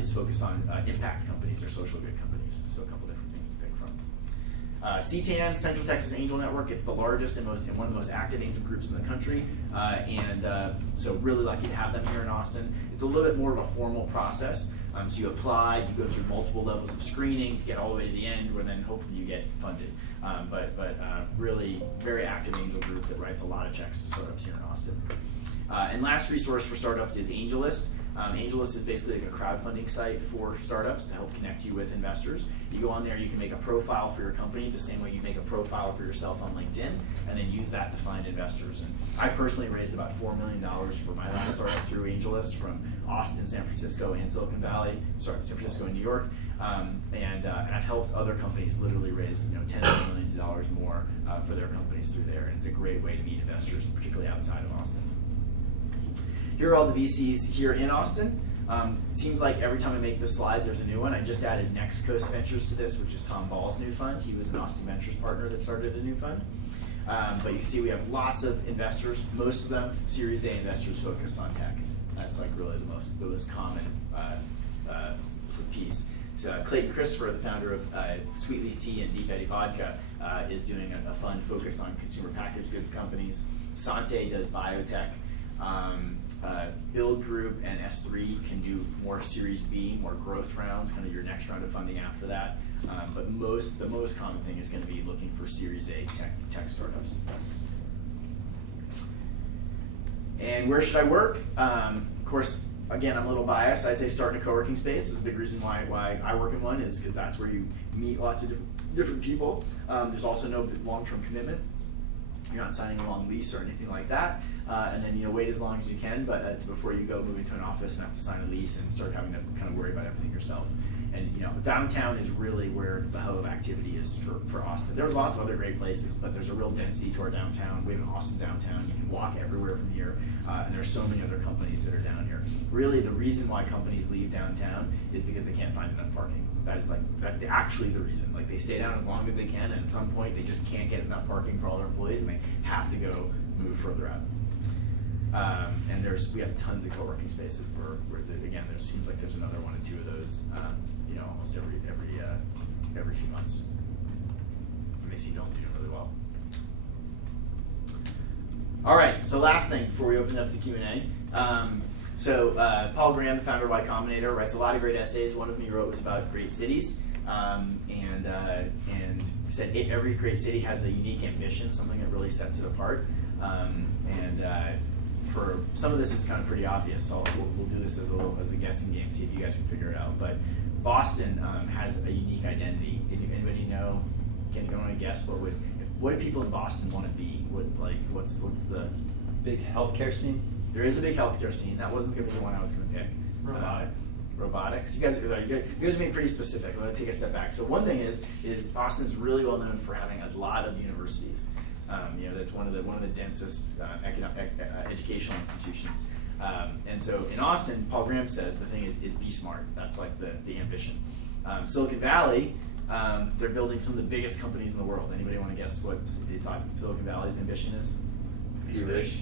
is focused on impact companies or social good companies. So a couple different things to pick from. CTAN, Central Texas Angel Network, it's the largest and one of the most active angel groups in the country. So really lucky to have them here in Austin. It's a little bit more of a formal process. So you apply, you go through multiple levels of screening to get all the way to the end, where then hopefully you get funded. But really very active angel group that writes a lot of checks to startups here in Austin. And last resource for startups is AngelList. AngelList is basically like a crowdfunding site for startups to help connect you with investors. You go on there, you can make a profile for your company the same way you make a profile for yourself on LinkedIn, and then use that to find investors. And I personally raised about $4 million for my last startup through AngelList from Austin, San Francisco, and San Francisco and New York. And I've helped other companies literally raise tens of millions of dollars more for their companies through there. And it's a great way to meet investors, particularly outside of Austin. Here are all the VCs here in Austin. It seems like every time I make this slide, there's a new one. I just added Next Coast Ventures to this, which is Tom Ball's new fund. He was an Austin Ventures partner that started a new fund. But you can see we have lots of investors, most of them Series A investors focused on tech. That's like really the most common piece. So Clayton Christopher, the founder of Sweet Leaf Tea and Deep Eddy Vodka, is doing a fund focused on consumer packaged goods companies. Sante does biotech. Build Group and S3 can do more Series B, more growth rounds, kind of your next round of funding after that. But the most common thing is going to be looking for Series A tech startups. And where should I work? Of course, again, I'm a little biased. I'd say start in a co-working space. There's a big reason why I work in one is because that's where you meet lots of different people. There's also no long-term commitment. You're not signing a long lease or anything like that. And then wait as long as you can, but before you go move into an office and have to sign a lease and start having to kind of worry about everything yourself. and downtown is really where the hub of activity is for Austin. There's lots of other great places, but there's a real density to our downtown. We have an awesome downtown. You can walk everywhere from here, and there's so many other companies that are down here. Really, the reason why companies leave downtown is because they can't find enough parking. That's actually the reason. Like, they stay down as long as they can, and at some point they just can't get enough parking for all their employees, and they have to go move further out. And we have tons of co-working spaces where again, there seems like there's another 1 or 2 of those, almost every few months. And they seem to all be doing really well. All right, so last thing before we open up to Q&A. Paul Graham, the founder of Y Combinator, writes a lot of great essays. One of them he wrote was about great cities, and said every great city has a unique ambition, something that really sets it apart. For some of this is kind of pretty obvious, so we'll do this as a guessing game, see if you guys can figure it out. But Boston has a unique identity. Did anybody know? Can you want to guess what do people in Boston want to be? What's the big healthcare scene? There is a big healthcare scene. That wasn't going to be the one I was going to pick. Robotics. Robotics. You guys are being pretty specific. I'm going to take a step back. So one thing is Boston's really well known for having a lot of universities. That's one of the densest educational institutions. And so in Austin, Paul Graham says the thing is be smart. That's like the ambition. Silicon Valley, they're building some of the biggest companies in the world. Anybody want to guess what they thought Silicon Valley's ambition is? Be rich.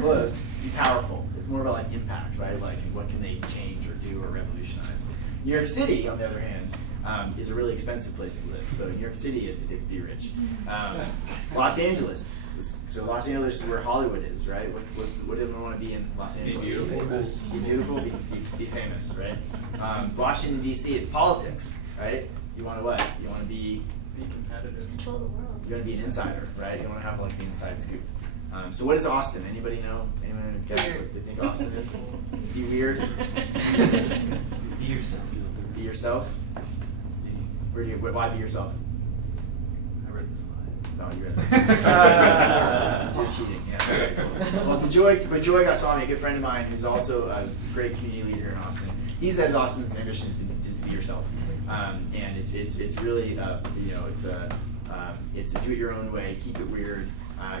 Close. Be powerful. It's more about like impact, right? Like what can they change or do or revolutionize. New York City, on the other hand, is a really expensive place to live. So in New York City, it's be rich. Los Angeles. So Los Angeles is where Hollywood is, right? What do everyone want to be in Los Angeles? Be beautiful. Famous. Be beautiful. Be famous, right? Washington D.C. It's politics, right? You want to what? You want to be competitive. Control the world. You want to be an insider, right? You want to have like the inside scoop. So what is Austin? Anybody know? Anyone guess what they think Austin is? Be weird. Be yourself. Be yourself. Why be yourself? I read the slides. No, you read it. You're cheating. Yeah. Well, Joy Goswami, a good friend of mine, who's also a great community leader in Austin. He says Austin's ambition is to be yourself, and it's really it's a do it your own way, keep it weird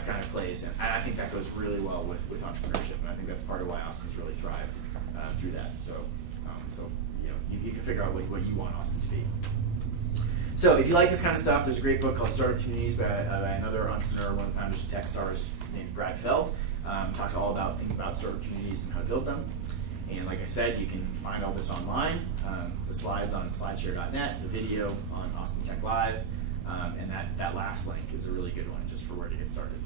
kind of place, and I think that goes really well with entrepreneurship, and I think that's part of why Austin's really thrived through that. So you can figure out what you want Austin to be. So if you like this kind of stuff, there's a great book called Startup Communities by another entrepreneur, one of the founders of Techstars, named Brad Feld. Talks all about things about startup communities and how to build them. And like I said, you can find all this online. The slides on slideshare.net, the video on Austin Tech Live, and that last link is a really good one just for where to get started.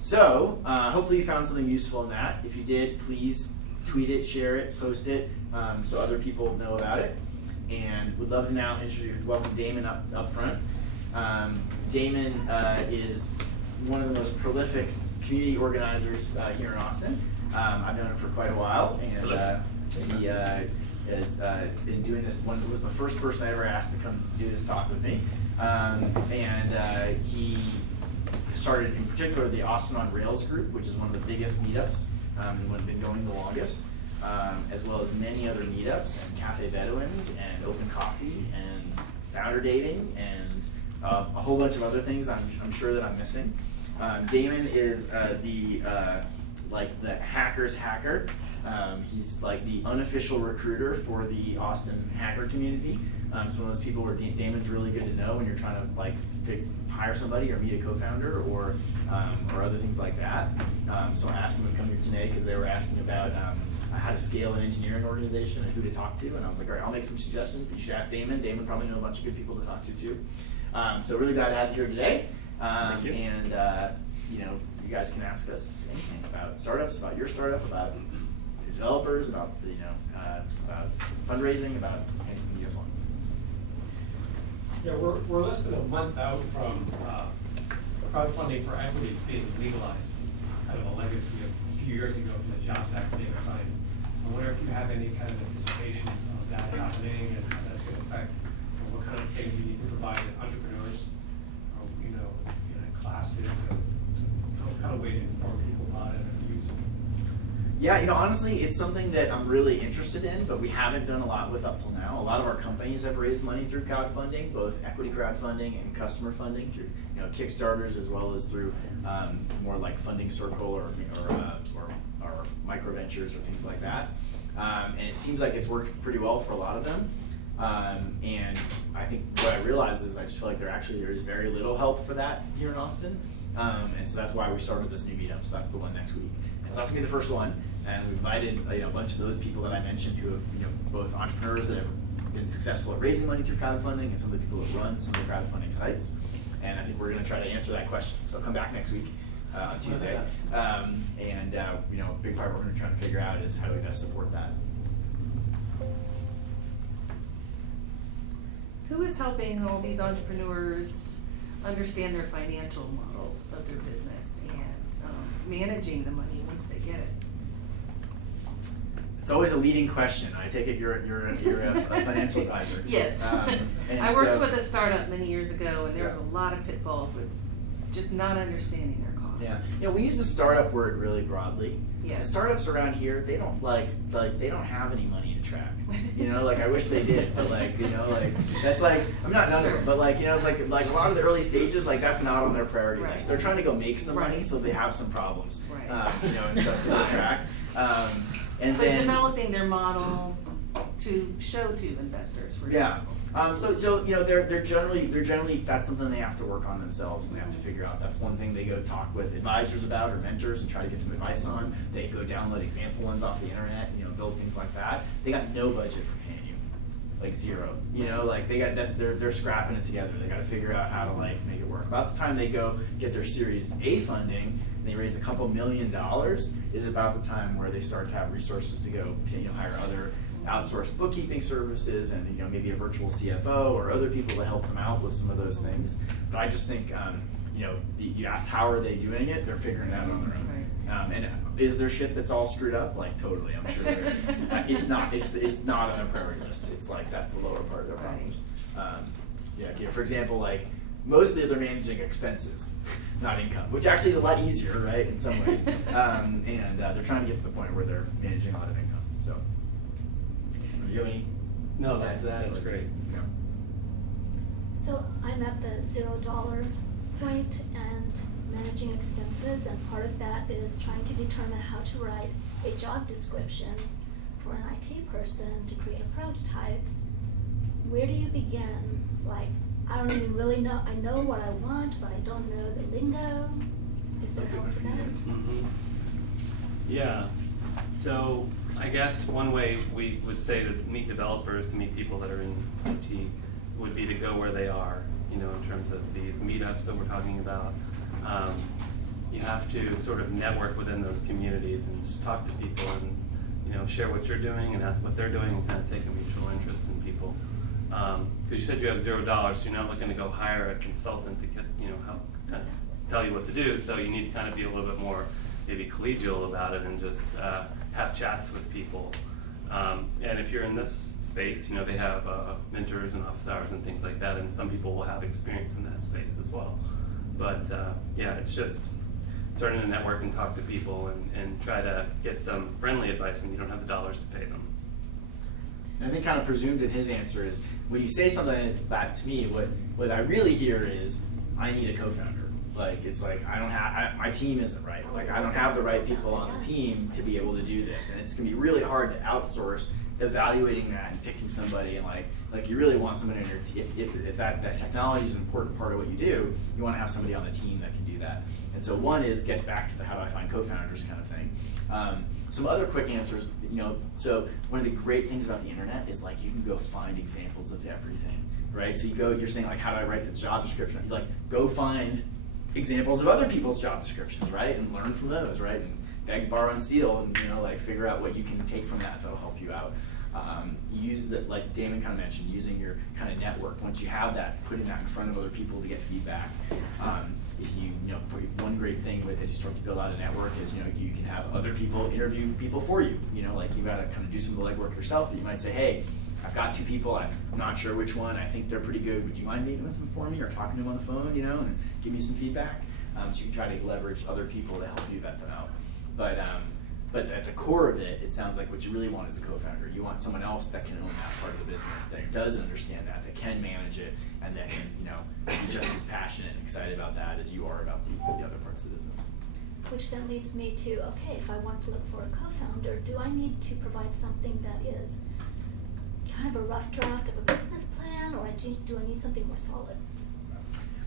So hopefully you found something useful in that. If you did, please tweet it, share it, post it, so other people know about it. And would love to now welcome Damon up front. Damon is one of the most prolific community organizers here in Austin. I've known him for quite a while, and he has been doing this. Was the first person I ever asked to come do this talk with me, and he started in particular the Austin on Rails group, which is one of the biggest meetups and been going the longest. As well as many other meetups and Cafe Bedouins and Open Coffee and Founder Dating and a whole bunch of other things I'm sure that I'm missing. Damon is the hacker's hacker. He's like the unofficial recruiter for the Austin hacker community. So one of those people where Damon's really good to know when you're trying to hire somebody or meet a co-founder or other things like that. So I asked him to come here today because they were asking about how to scale an engineering organization and who to talk to, and I was like, all right, I'll make some suggestions, but you should ask Damon. Damon probably knows a bunch of good people to talk to too. So really glad to have you here today. Thank you. And you guys can ask us anything about startups, about your startup, about developers, about about fundraising, about anything you guys want. Yeah, we're less than a month out from crowdfunding for equities being legalized. Kind of a legacy of a few years ago from the Jobs Act being signed. I wonder if you have any kind of anticipation of that happening and how that's going to affect what kind of things you need to provide entrepreneurs, classes, and what kind of way to inform people about it and use it. Yeah, honestly, it's something that I'm really interested in, but we haven't done a lot with up till now. A lot of our companies have raised money through crowdfunding, both equity crowdfunding and customer funding through Kickstarters, as well as through more like Funding Circle or micro ventures or things like that. And it seems like it's worked pretty well for a lot of them. And I think what I realized is I just feel like there is very little help for that here in Austin. And so that's why we started this new meetup. So that's the one next week. And so that's gonna be the first one. And we invited a bunch of those people that I mentioned who have both entrepreneurs that have been successful at raising money through crowdfunding and some of the people that run some of the crowdfunding sites. And I think we're gonna try to answer that question. So come back next week on Tuesday. A big part of what we're gonna try to figure out is how do we best support that. Who is helping all these entrepreneurs understand their financial models of their business and managing the money once they get it? It's always a leading question. I take it you're a financial advisor. Yes. I worked with a startup many years ago, and there was a lot of pitfalls with just not understanding their costs. Yeah. We use the startup word really broadly. Yeah. The startups around here, they don't they don't have any money to track. I wish they did, but that's I'm not none of them, but it's like a lot of the early stages, that's not on their priority list. They're trying to go make some money, so they have some problems, and stuff to track. But developing their model to show to investors. For example. They're generally that's something they have to work on themselves and they have to figure out. That's one thing they go talk with advisors about or mentors and try to get some advice on. They go download example ones off the internet, build things like that. They got no budget for paying you, zero. They got that they're scrapping it together. They got to figure out how to make it work. About the time they go get their Series A funding, and they raise a couple $1 million, is about the time where they start to have resources to go hire other outsourced bookkeeping services and maybe a virtual CFO or other people to help them out with some of those things. But I just think you asked how are they doing it? They're figuring it out on their own. And is there shit that's all screwed up? Totally, I'm sure there is. It's not. It's not on their priority list. It's that's the lower part of their problems. For example, mostly they're managing expenses, not income, which actually is a lot easier, right, in some ways. And they're trying to get to the point where they're managing a lot of income. So. Do you have any? No, that's great. Yeah. So I'm at the $0 point and managing expenses, and part of that is trying to determine how to write a job description for an IT person to create a prototype. Where do you begin? I don't even really know. I know what I want, but I don't know the lingo. Is there help for that? Mm-hmm. Yeah. So I guess one way we would say to meet developers, to meet people that are in IT, would be to go where they are, in terms of these meetups that we're talking about. You have to sort of network within those communities and just talk to people and, share what you're doing and ask what they're doing and kind of take a mutual interest in people. Because you said you have $0, so you're not looking to go hire a consultant to get, help kind of tell you what to do. So you need to kind of be a little bit more maybe collegial about it and just have chats with people. And if you're in this space, they have mentors and office hours and things like that, and some people will have experience in that space as well. But it's just starting to network and talk to people and try to get some friendly advice when you don't have the dollars to pay them. And I think kind of presumed in his answer is when you say something back to me, what I really hear is I need a co-founder. I don't have, my team isn't right. I don't have the right people on the team to be able to do this. And it's going to be really hard to outsource evaluating that and picking somebody. And you really want somebody in your team. If that technology is an important part of what you do, you want to have somebody on the team that can do that. And so one gets back to the how do I find co-founders kind of thing. Some other quick answers, so one of the great things about the internet is you can go find examples of everything, right? So you're saying how do I write the job description? You go find examples of other people's job descriptions, right? And learn from those, right? And beg, borrow, and steal, and figure out what you can take from that that'll help you out. Use that, like Damon kind of mentioned, using your kind of network. Once you have that, putting that in front of other people to get feedback. If one great thing as you start to build out a network is, you can have other people interview people for you. You got to kind of do some of the legwork yourself, but you might say, hey, I've got 2 people, I'm not sure which one, I think they're pretty good, would you mind meeting with them for me or talking to them on the phone, and give me some feedback? So you can try to leverage other people to help you vet them out. But But at the core of it, it sounds like what you really want is a co-founder. You want someone else that can own that part of the business, that does understand that can manage it, and that can, be just as passionate and excited about that as you are about the other parts of the business. Which then leads me to, okay, if I want to look for a co-founder, do I need to provide something that is kind of a rough draft of a business plan, or do I need something more solid?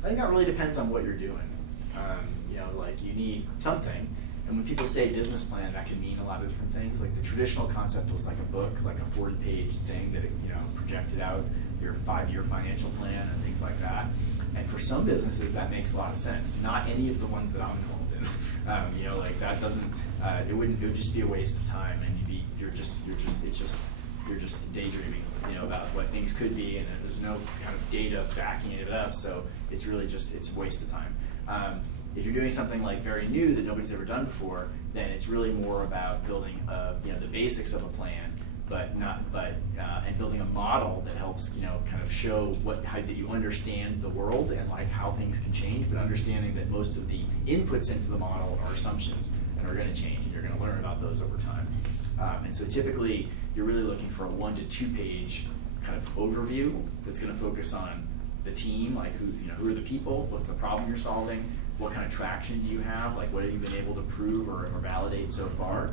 I think that really depends on what you're doing. You need something. And when people say business plan, that can mean a lot of different things. Like the traditional concept was like a book, like a 40-page thing that projected out your 5-year financial plan and things like that. And for some businesses, that makes a lot of sense. Not any of the ones that I'm involved in. That doesn't. It would just be a waste of time, and you're just daydreaming, about what things could be, and there's no kind of data backing it up. So it's really it's a waste of time. If you're doing something like very new that nobody's ever done before, then it's really more about building, the basics of a plan, and building a model that helps, kind of show that you understand the world and like how things can change, but understanding that most of the inputs into the model are assumptions and are going to change, and you're going to learn about those over time. And so typically, you're really looking for a 1 to 2 page kind of overview that's going to focus on the team, like who are the people, what's the problem you're solving, what kind of traction do you have, like what have you been able to prove or validate so far,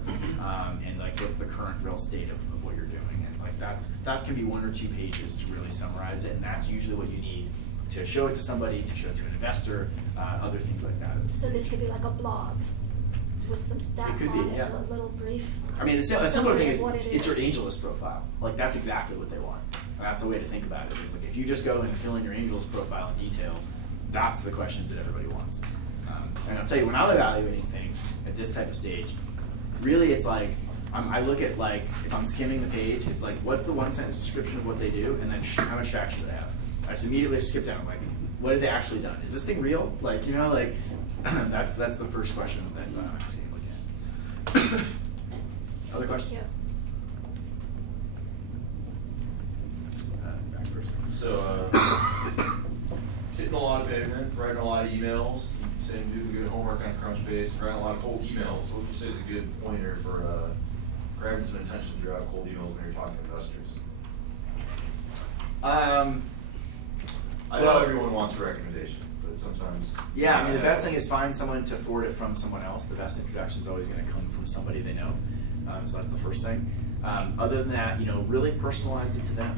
and like what's the current real state of what you're doing, and like that can be 1 or 2 pages to really summarize it, and that's usually what you need to show it to somebody, to show it to an investor, other things like that. So this could be like a blog with some stats on it, a little brief. I mean, the similar thing is it's your AngelList profile. Like that's exactly what they want. And that's the way to think about it. Is like if you just go and fill in your AngelList profile in detail, that's the questions that everybody wants. And I'll tell you, when I'm evaluating things at this type of stage, really it's like I look at like if I'm skimming the page, it's like what's the 1-sentence description of what they do, and then how much traction do they have. I just immediately skip down. Like, what have they actually done? Is this thing real? Like that's the first question that I'm asking. Other questions? Back first. So, hitting a lot of pavement, writing a lot of emails, saying do the good homework on Crunchbase, writing a lot of cold emails. What would you say is a good pointer for grabbing some attention throughout cold emails when you're talking to investors? I know everyone wants a recommendation, but sometimes. Yeah, I mean, the best thing is find someone to forward it from someone else. The best introduction is always going to come from somebody they know. So that's the first thing. Other than that, really personalize it to them.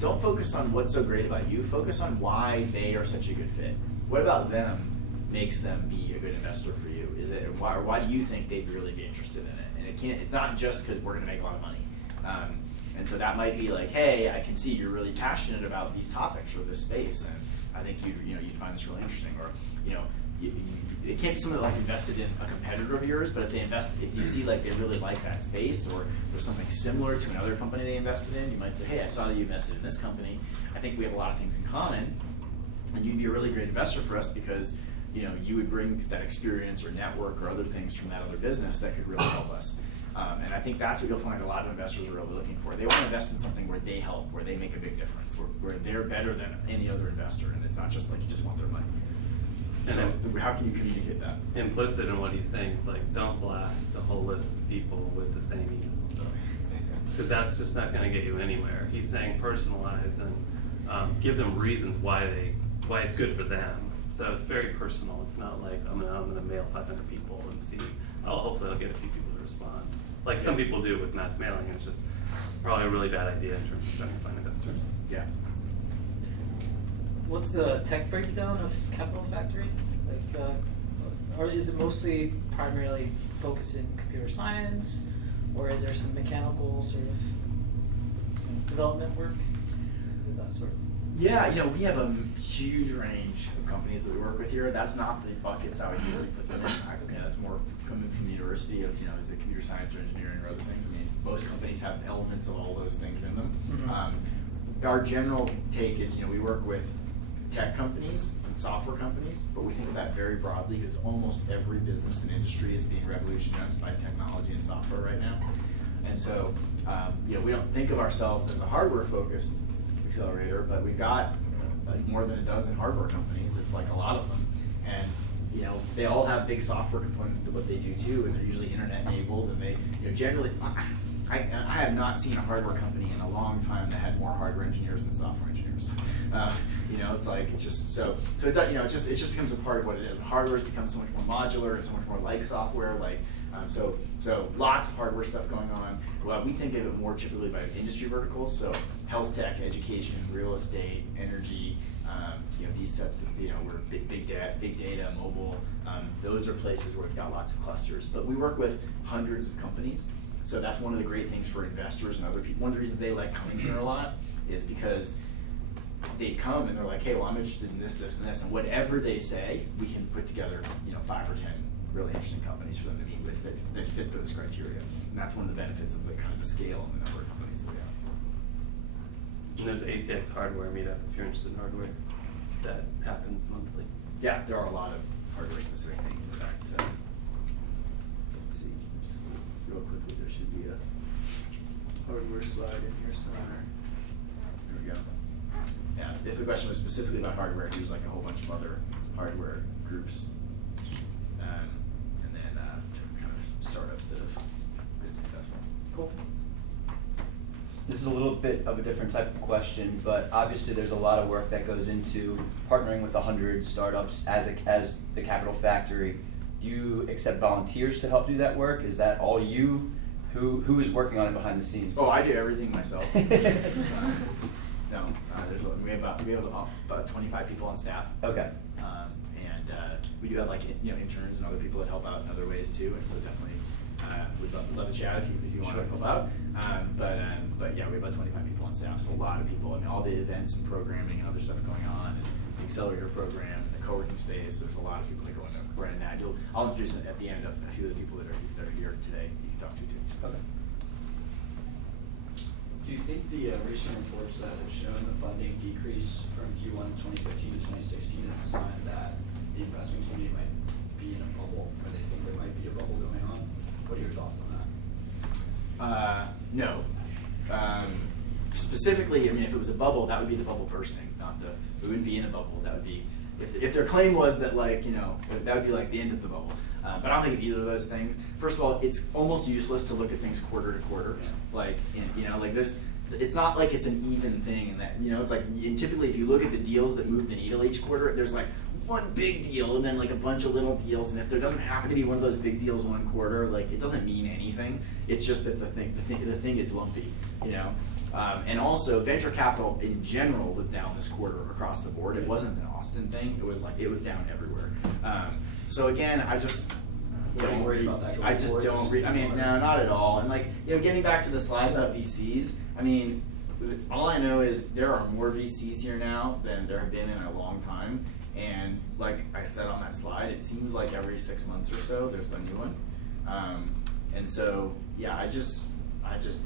Don't focus on what's so great about you. Focus on why they are such a good fit. What about them makes them be a good investor for you? Is it why do you think they'd really be interested in it? And it's not just because we're going to make a lot of money. And so that might be like, hey, I can see you're really passionate about these topics or this space, and I think you'd find this really interesting. Or it can't be someone like invested in a competitor of yours, but if you see like they really like that space, or there's something similar to another company they invested in, you might say, hey, I saw that you invested in this company. I think we have a lot of things in common, and you'd be a really great investor for us because you would bring that experience or network or other things from that other business that could really help us. And I think that's what you'll find a lot of investors are really looking for. They want to invest in something where they help, where they make a big difference, where they're better than any other investor, and it's not just like you just want their money. And so how can you communicate that? Implicit in what he's saying is like, don't blast a whole list of people with the same email, because that's just not going to get you anywhere. He's saying personalize and give them reasons why it's good for them. So it's very personal. It's not like I'm gonna mail 500 people and see. Hopefully I'll get a few people to respond. Like some people do with mass mailing. It's just probably a really bad idea in terms of trying to find investors. Yeah. What's the tech breakdown of Capital Factory? Like, or is it mostly primarily focused in computer science, or is there some mechanical sort of development work? That sort of. Yeah, we have a huge range of companies that we work with here. That's not the buckets I would usually put them in. That's more coming from the university of, is it computer science or engineering or other things? I mean, most companies have elements of all those things in them. Mm-hmm. Our general take is, we work with tech companies and software companies, but we think of that very broadly because almost every business and industry is being revolutionized by technology and software right now. And so, we don't think of ourselves as a hardware-focused accelerator, but we've got like more than a dozen hardware companies. It's like a lot of them, and they all have big software components to what they do too, and they're usually internet enabled, and they generally. I have not seen a hardware company in a long time that had more hardware engineers than software engineers. It's just so it just becomes a part of what it is. And hardware has become so much more modular and so much more like software. So lots of hardware stuff going on. Well, we think of it more typically by industry verticals. So health tech, education, real estate, energy. These types of where big data, mobile. Those are places where we've got lots of clusters. But we work with hundreds of companies. So that's one of the great things for investors and other people. One of the reasons they like coming here a lot is because they come and they're like, hey, well, I'm interested in this, this, and this, and whatever they say, we can put together 5 or 10 really interesting companies for them to meet with that fit those criteria. And that's one of the benefits of the kind of the scale and the number of companies that we have. And there's ATX hardware meetup if you're interested in hardware. That happens monthly. Yeah, there are a lot of hardware specific things. In fact, let's see, just real quickly, there should be a hardware slide in here somewhere. There we go. Yeah, if the question was specifically about hardware, here's like a whole bunch of other hardware groups, and then different kind of startups that have been successful. Cool. This is a little bit of a different type of question, but obviously there's a lot of work that goes into partnering with 100 startups as the Capital Factory. Do you accept volunteers to help do that work? Is that all you? Who is working on it behind the scenes? Oh, I do everything myself. No, we have about 25 people on staff. Okay. And we do have interns and other people that help out in other ways too, and so definitely we'd love to chat if you want to help out. But yeah, we have about 25 people on staff, so a lot of people. I mean, all the events and programming and other stuff going on, and the accelerator program, and the co-working space. There's a lot of people that go into running that. I'll introduce at the end of a few of the people that are here today. You can talk to too. Okay. Do you think the recent reports that have shown the funding decrease from Q1 2015 to 2016 is a sign that the investment community might be in a bubble, or they think there might be a bubble going on? What are your thoughts on that? No. Specifically, I mean, if it was a bubble, that would be the bubble bursting, we wouldn't be in a bubble. That would be, if their claim was that that would be like the end of the bubble. But I don't think it's either of those things. First of all, it's almost useless to look at things quarter to quarter. It's not like it's an even thing in that, it's like, and typically if you look at the deals that move the needle each quarter, there's like one big deal and then like a bunch of little deals, and if there doesn't happen to be one of those big deals one quarter, it doesn't mean anything. It's just that the thing is lumpy, and also venture capital in general was down this quarter across the board. It wasn't an Austin thing. It was down everywhere. So again, I just don't worry about that. I just don't. No, not at all. And getting back to the slide about VCs. I mean, all I know is there are more VCs here now than there have been in a long time. And like I said on that slide, it seems like every 6 months or so there's a new one. And so yeah, I just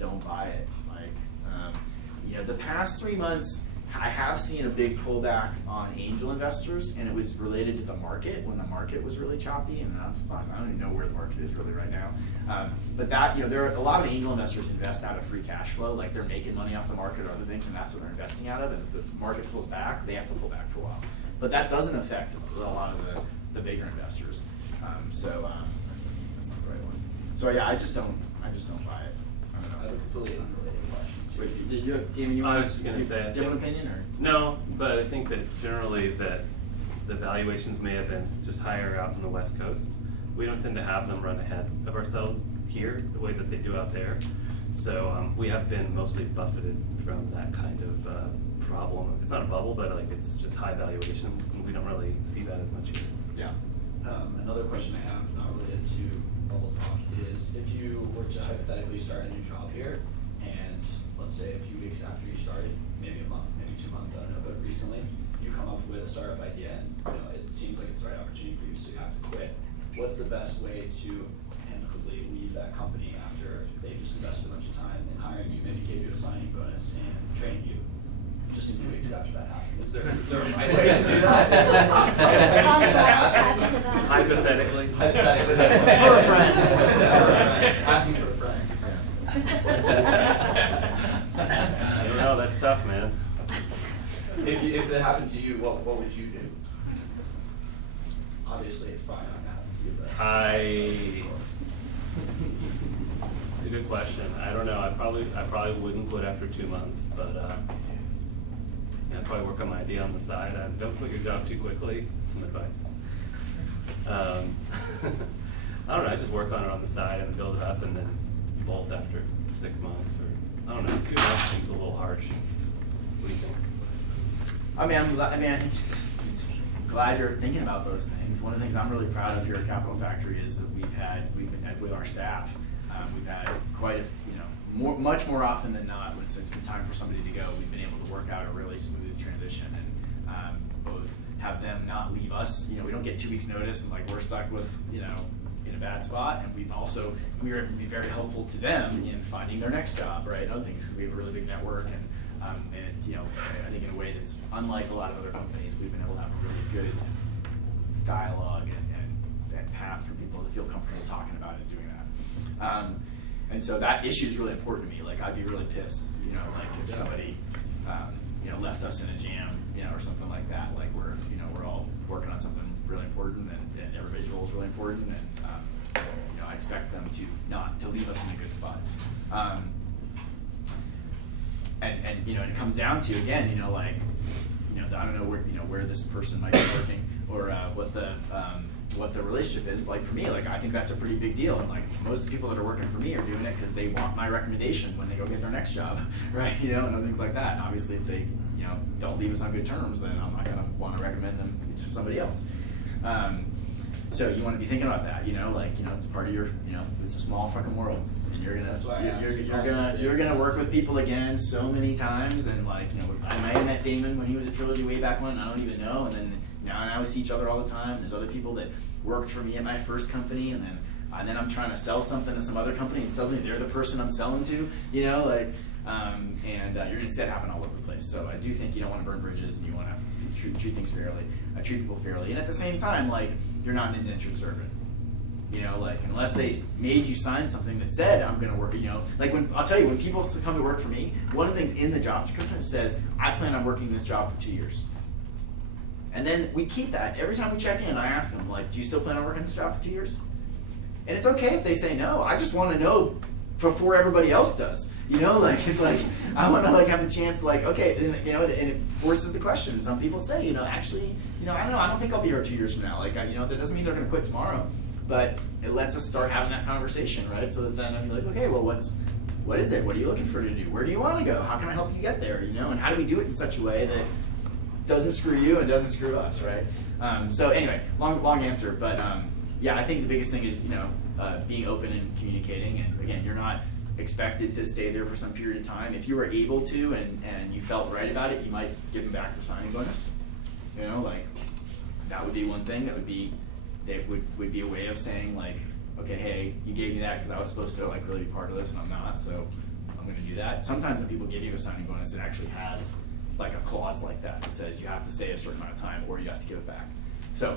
don't buy it. The past 3 months, I have seen a big pullback on angel investors, and it was related to the market when the market was really choppy. And I don't even know where the market is really right now. But that there are a lot of angel investors invest out of free cash flow, like they're making money off the market or other things, and that's what they're investing out of. And if the market pulls back, they have to pull back for a while. But that doesn't affect a lot of the bigger investors. That's not the right one. So yeah, I just don't buy it. I don't know. I have a completely unrelated question. Wait, did you, Damon, I was just going to say, different opinion or? No, but I think that generally that the valuations may have been just higher out on the West Coast. We don't tend to have them run ahead of ourselves here the way that they do out there. So we have been mostly buffeted from that kind of problem. It's not a bubble, but it's just high valuations, and we don't really see that as much here. Yeah. Another question I have, not related to bubble talk, is if you were to hypothetically start a new job here, and let's say a few weeks after you started, maybe a month, maybe 2 months, I don't know, but recently, you come up with a startup idea, and it seems like it's the right opportunity for you, so you have to quit. What's the best way to amicably leave that company after they just invested a bunch of time in hiring you, maybe gave you a signing bonus and trained you? Just a few weeks after that happened. Is there a right way to do that? Hypothetically. For a friend. Asking for a friend. I don't know, that's tough, man. If that happened to you, what would you do? Obviously, it's probably not gonna happen to you, but. It's a good question. I don't know. I probably wouldn't quit after 2 months, but I'd probably work on my idea on the side. Don't quit your job too quickly. Some advice. I don't know. I just work on it on the side and build it up, and then bolt after 6 months, or I don't know. 2 months seems a little harsh. What do you think? I think it's glad you're thinking about those things. One of the things I'm really proud of here at Capital Factory is that we've been with our staff. We've had quite much more often than not, when it's been time for somebody to go, we've been able to work out a really smooth transition and both have them not leave us. We don't get 2 weeks notice and like we're stuck with, in a bad spot. And we were able to be very helpful to them in finding their next job, right? And other things, because we have a really big network and it's, I think in a way that's unlike a lot of other companies, we've been able to have a really good dialogue and path for people to feel comfortable talking about it and doing that. And so that issue is really important to me. Like, I'd be really pissed, like if somebody, left us in a jam, or something like that. Like we're all working on something really important and everybody's role is really important. And, I expect them to leave us in a good spot. And it comes down to, again, I don't know where this person might be working or what the relationship is. But like for me, like I think that's a pretty big deal. And like most of the people that are working for me are doing it because they want my recommendation when they go get their next job, right? And other things like that. And obviously, if they don't leave us on good terms, then I'm not going to want to recommend them to somebody else. So you want to be thinking about that, it's part of your, it's a small fucking world. And you're gonna work with people again so many times, and like, I might have met Damon when he was at Trilogy way back when, I don't even know, and then now we see each other all the time. There's other people that worked for me at my first company, and then I'm trying to sell something to some other company, and suddenly they're the person I'm selling to, you're gonna see that happen all over the place. So I do think you don't want to burn bridges, and you want to treat things fairly, treat people fairly, and at the same time, like, you're not an indentured servant. Unless they made you sign something that said, I'm going to work, I'll tell you, when people come to work for me, one of the things in the job description says, I plan on working this job for 2 years. And then we keep that. Every time we check in, I ask them, do you still plan on working this job for 2 years? And it's okay if they say no. I just want to know before everybody else does. It's like, I want to have the chance to okay, and it forces the question. Some people say, actually, I don't know, I don't think I'll be here 2 years from now. That doesn't mean they're going to quit tomorrow. But it lets us start having that conversation, right? So that then I'm like, okay, well, what is it? What are you looking for to do? Where do you want to go? How can I help you get there? And how do we do it in such a way that doesn't screw you and doesn't screw us, right? So anyway, long answer, but I think the biggest thing is being open and communicating. And again, you're not expected to stay there for some period of time. If you were able to and you felt right about it, you might give them back the signing bonus. That would be one thing. That would be a way of saying okay, hey, you gave me that because I was supposed to really be part of this and I'm not, so I'm going to do that. Sometimes when people give you a signing bonus, it actually has a clause like that says you have to stay a certain amount of time or you have to give it back. So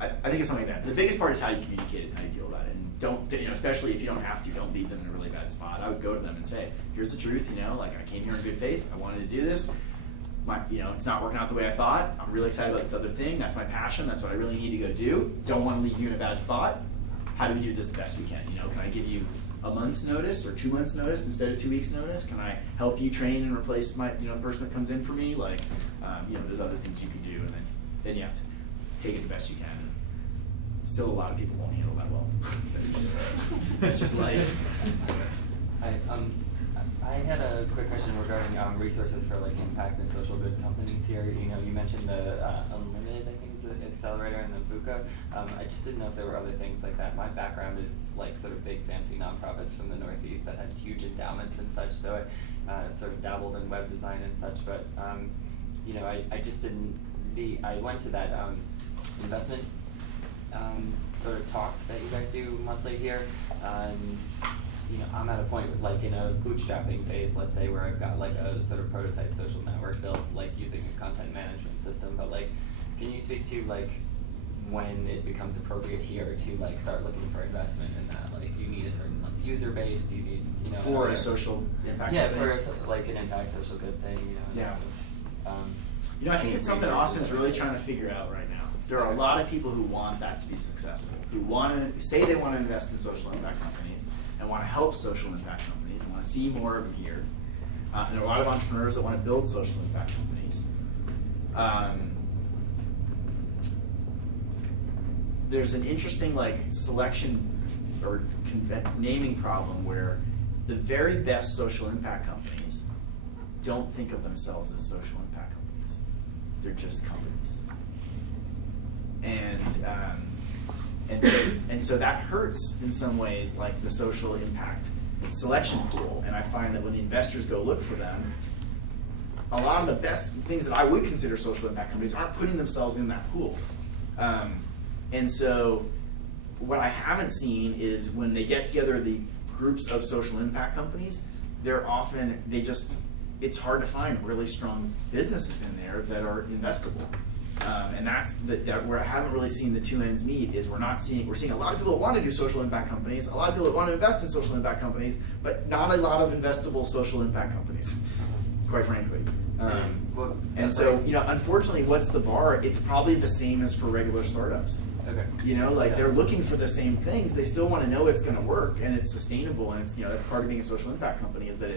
I think it's something like that. The biggest part is how you communicate it and how you feel about it. And don't, especially if you don't have to, don't leave them in a really bad spot. I would go to them and say, here's the truth, I came here in good faith. I wanted to do this. It's not working out the way I thought. I'm really excited about this other thing. That's my passion. That's what I really need to go do. Don't want to leave you in a bad spot. How do we do this the best we can? Can I give you a month's notice or 2 months notice instead of 2 weeks notice? Can I help you train and replace my, the person that comes in for me? There's other things you can do, and then you have to take it the best you can. Still, a lot of people won't handle that well. That's just life. I had a quick question regarding resources for impact and social good companies here. You mentioned the Unlimited, I think is the accelerator, and the VUCA. I just didn't know if there were other things like that. My background is sort of big fancy nonprofits from the Northeast that had huge endowments and such. So I sort of dabbled in web design and such. But I just didn't. I went to that investment sort of talk that you guys do monthly here. I'm at a point in a bootstrapping phase, let's say, where I've got a sort of prototype social network built, using a content management system. But can you speak to when it becomes appropriate here to start looking for investment in that? Do you need a certain user base? Do you need for a social impact? Yeah, thing? for an impact social good thing. Yeah. I think it's something Austin's really trying to figure out right now. There are a lot of people who want that to be successful, who want to say they want to invest in social impact companies and want to help social impact companies and want to see more of them here. And there are a lot of entrepreneurs that want to build social impact companies. There's an interesting selection or naming problem where the very best social impact companies don't think of themselves as social impact companies. They're just companies. And so that hurts in some ways, like the social impact selection pool. And I find that when the investors go look for them, a lot of the best things that I would consider social impact companies aren't putting themselves in that pool. And so what I haven't seen is when they get together the groups of social impact companies, it's hard to find really strong businesses in there that are investable. And that's where I haven't really seen the two ends meet is we're seeing a lot of people that want to do social impact companies, a lot of people that want to invest in social impact companies, but not a lot of investable social impact companies, quite frankly. And so, unfortunately, what's the bar? It's probably the same as for regular startups. Okay. They're looking for the same things. They still want to know it's going to work and it's sustainable. And it's, that's part of being a social impact company is that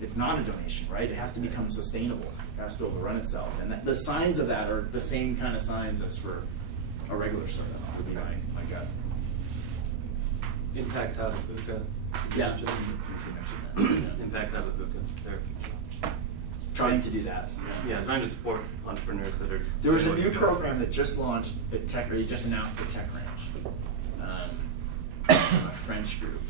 it's not a donation, right? It has to become sustainable. It has to be able to run itself. And the signs of that are the same kind of signs as for a regular startup, would be my gut. Impact Hub VUCA. Yeah. Impact Hub VUCA. They're trying to do that. Yeah, trying to support entrepreneurs that are. There was a new program that just launched at Tech, or you just announced at Tech Ranch, a French group,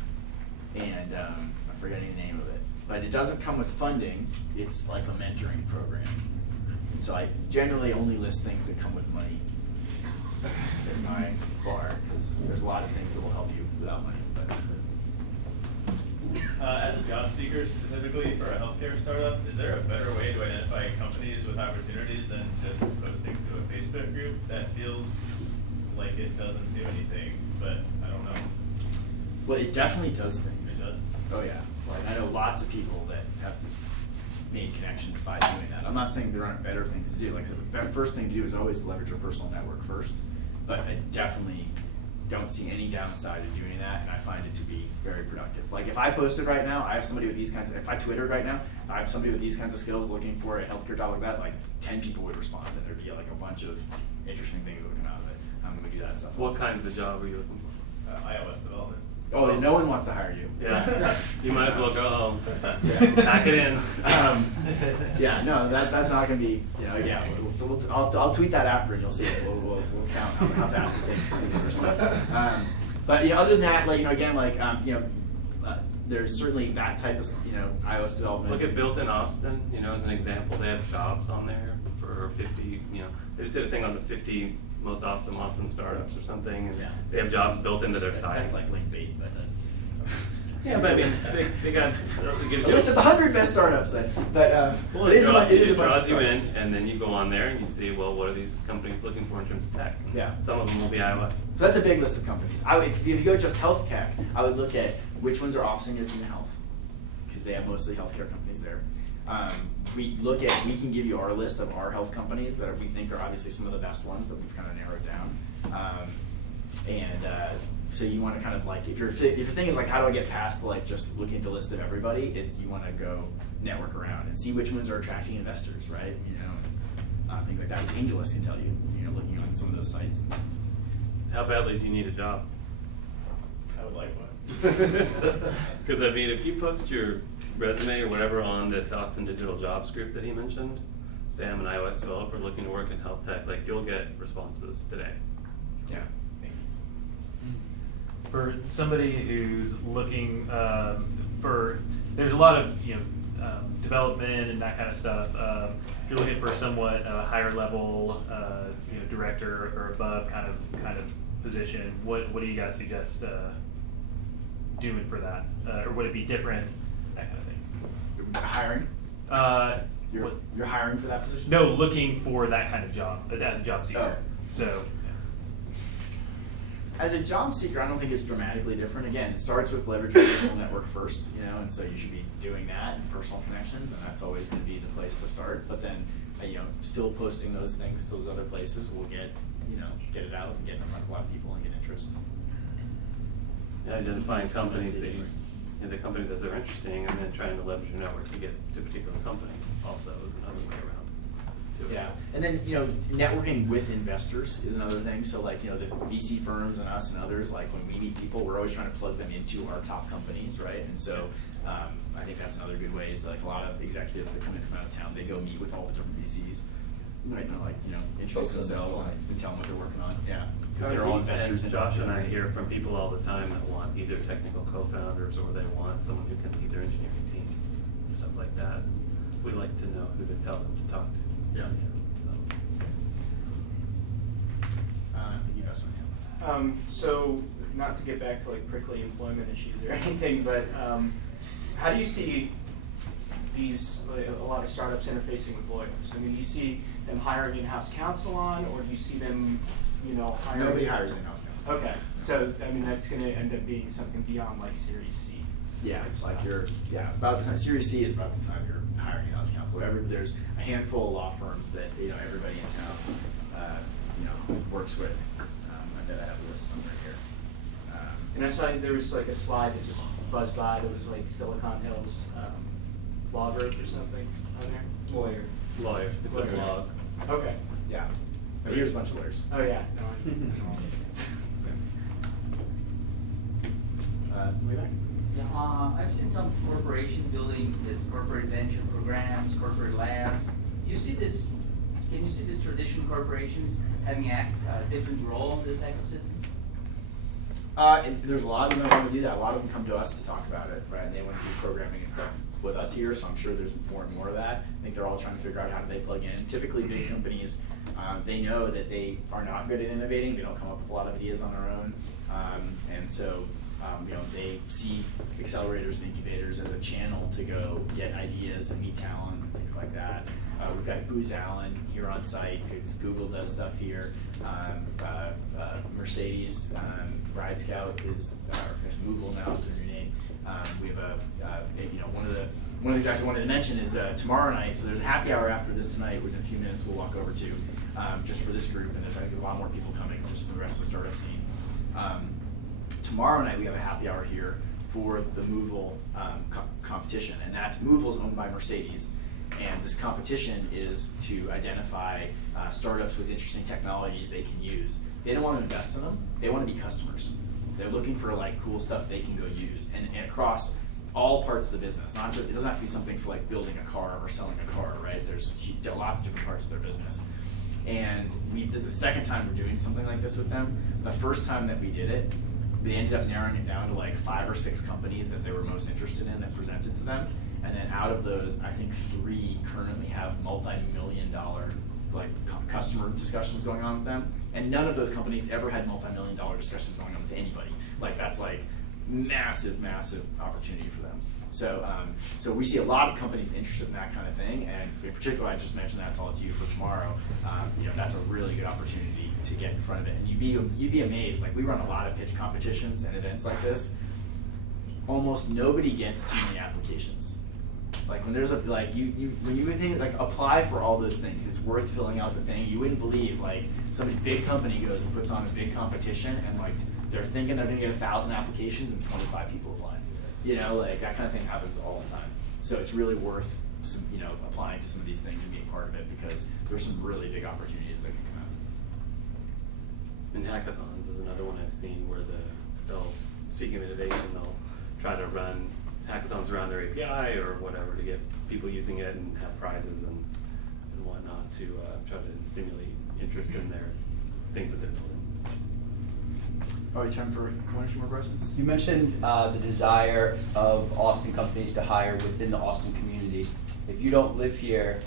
and I'm forgetting the name of it. But it doesn't come with funding. It's like a mentoring program. And so I generally only list things that come with money as my bar, because there's a lot of things that will help you without money. But as a job seeker, specifically for a healthcare startup, is there a better way to identify companies with opportunities than just posting to a Facebook group that feels like it doesn't do anything, but I don't know? Well, it definitely does things. It does? Oh yeah. Like I know lots of people that have made connections by doing that. I'm not saying there aren't better things to do. Like I said, the first thing to do is always leverage your personal network first. But I definitely don't see any downside in doing that, and I find it to be very productive. Like if I posted right now, I have somebody with these kinds of, if I Twittered right now, I have somebody with these kinds of skills looking for a healthcare job like that, like 10 people would respond, and there'd be like a bunch of interesting things that would come out of it. I'm going to do that stuff. What kind of a job are you looking for? iOS development. Oh, and no one wants to hire you. Yeah, you might as well go home. Yeah. Pack it in. Yeah, no, that's not going to be, yeah, I'll tweet that after and you'll see it. We'll count how fast it takes for me to respond. But, other than that, there's certainly that type of, iOS development. Look at Built in Austin, as an example. They have jobs on there for 50, they just did a thing on the 50 most awesome Austin startups or something, and they have jobs built into their site. That's like clickbait, but that's... Yeah, but I mean, they got a list of 100 best startups. Well, it draws you in, and then you go on there and you see, well, what are these companies looking for in terms of tech? Yeah. Some of them will be iOS. So that's a big list of companies. If you go just health tech, I would look at which ones are offering it in health, because they have mostly healthcare companies there. We can give you our list of our health companies that we think are obviously some of the best ones that we've kind of narrowed down. So you want to kind of if your thing is how do I get past just looking at the list of everybody, you want to go network around and see which ones are attracting investors, right? Things like that, which AngelList can tell you, looking on some of those sites and things. How badly do you need a job? I would like one. Because I mean, if you post your resume or whatever on this Austin Digital Jobs group that he mentioned, say I'm an iOS developer looking to work in health tech, you'll get responses today. Yeah. For somebody who's looking there's a lot of development and that kind of stuff. If you're looking for somewhat higher level, director or above kind of position, what do you guys suggest doing for that, or would it be different? That kind of thing. Hiring. You're hiring for that position? No, looking for that kind of job as a job seeker. Oh. So. As a job seeker, I don't think it's dramatically different. Again, it starts with leveraging your personal network first, and so you should be doing that and personal connections, and that's always going to be the place to start. But then still posting those things to those other places will get it out and get in front of a lot of people and get interest. Yeah, identifying companies the companies that they're interesting, and then trying to leverage your network to get to particular companies also is another way around too. Yeah, and then networking with investors is another thing. So like the VC firms and us and others, like when we meet people, we're always trying to plug them into our top companies, right? And so I think that's another good way. So like a lot of executives that come in from out of town, they go meet with all the different VCs, right? And introduce themselves and tell them what they're working on. Yeah, because they're all investors. And Josh and I hear from people all the time that want either technical co-founders or they want someone who can lead their engineering team, stuff like that. We like to know who to tell them to talk to. Yeah. So. You guys So not to get back to like prickly employment issues or anything, but how do you see these a lot of startups interfacing with lawyers? I mean, do you see them hiring in-house counsel on, or do you see them, hiring? Nobody hires in-house counsel. Okay, so I mean that's going to end up being something beyond like Series C. Yeah, like about the time Series C is about the time you're hiring in-house counsel. There's a handful of law firms that everybody in town works with. I have a list somewhere here. And I saw there was like a slide that just buzzed by that was like Silicon Hills law group or something on there. Lawyer. It's a blog. Okay. Yeah. But here's a bunch of lawyers. Oh yeah. No, I know all these Way back. Yeah, I've seen some corporations building this corporate venture programs, corporate labs. Do you see this? Can you see these traditional corporations having a different role in this ecosystem? And there's a lot of them that want to do that. A lot of them come to us to talk about it, right? And they want to do programming and stuff with us here, so I'm sure there's more and more of that. I think they're all trying to figure out how do they plug in. Typically, big companies, they know that they are not good at innovating. They don't come up with a lot of ideas on their own. And so, they see accelerators and incubators as a channel to go get ideas and meet talent and things like that. We've got Booz Allen here on site, because Google does stuff here. Mercedes, Ride Scout is, Movable now is their new name. We have one of the things I actually wanted to mention is tomorrow night. So there's a happy hour after this tonight, which in a few minutes we'll walk over to, just for this group. And I think there's a lot more people coming just for the rest of the startup scene. Tomorrow night we have a happy hour here for the Movable competition, and that's Movable's owned by Mercedes. And this competition is to identify startups with interesting technologies they can use. They don't want to invest in them. They want to be customers. They're looking for like cool stuff they can go use, and across all parts of the business. Not just, it doesn't have to be something for like building a car or selling a car, right? There's lots of different parts of their business. And this is the second time we're doing something like this with them. The first time that we did it, they ended up narrowing it down to like 5 or 6 companies that they were most interested in that presented to them. And then out of those, I think 3 currently have multi-million-dollar like customer discussions going on with them. And none of those companies ever had multi-million-dollar discussions going on with anybody. Like that's like massive, massive opportunity for them. So, so we see a lot of companies interested in that kind of thing. And in particular, I just mentioned that to all of you for tomorrow. That's a really good opportunity to get in front of it. And you'd be amazed. Like we run a lot of pitch competitions and events like this. Almost nobody gets too many applications. Like when there's when you would like apply for all those things, it's worth filling out the thing. You wouldn't believe like some big company goes and puts on a big competition and like they're thinking they're gonna get 1,000 applications and 25 people apply. Like that kind of thing happens all the time. So it's really worth applying to some of these things and being part of it because there's some really big opportunities that can come out. And hackathons is another one I've seen where they'll speaking of innovation, they'll try to run hackathons around their API or whatever to get people using it and have prizes and whatnot to try to stimulate interest in their things that they're building. Are we time for one or two more questions? You mentioned the desire of Austin companies to hire within the Austin community. If you don't live here,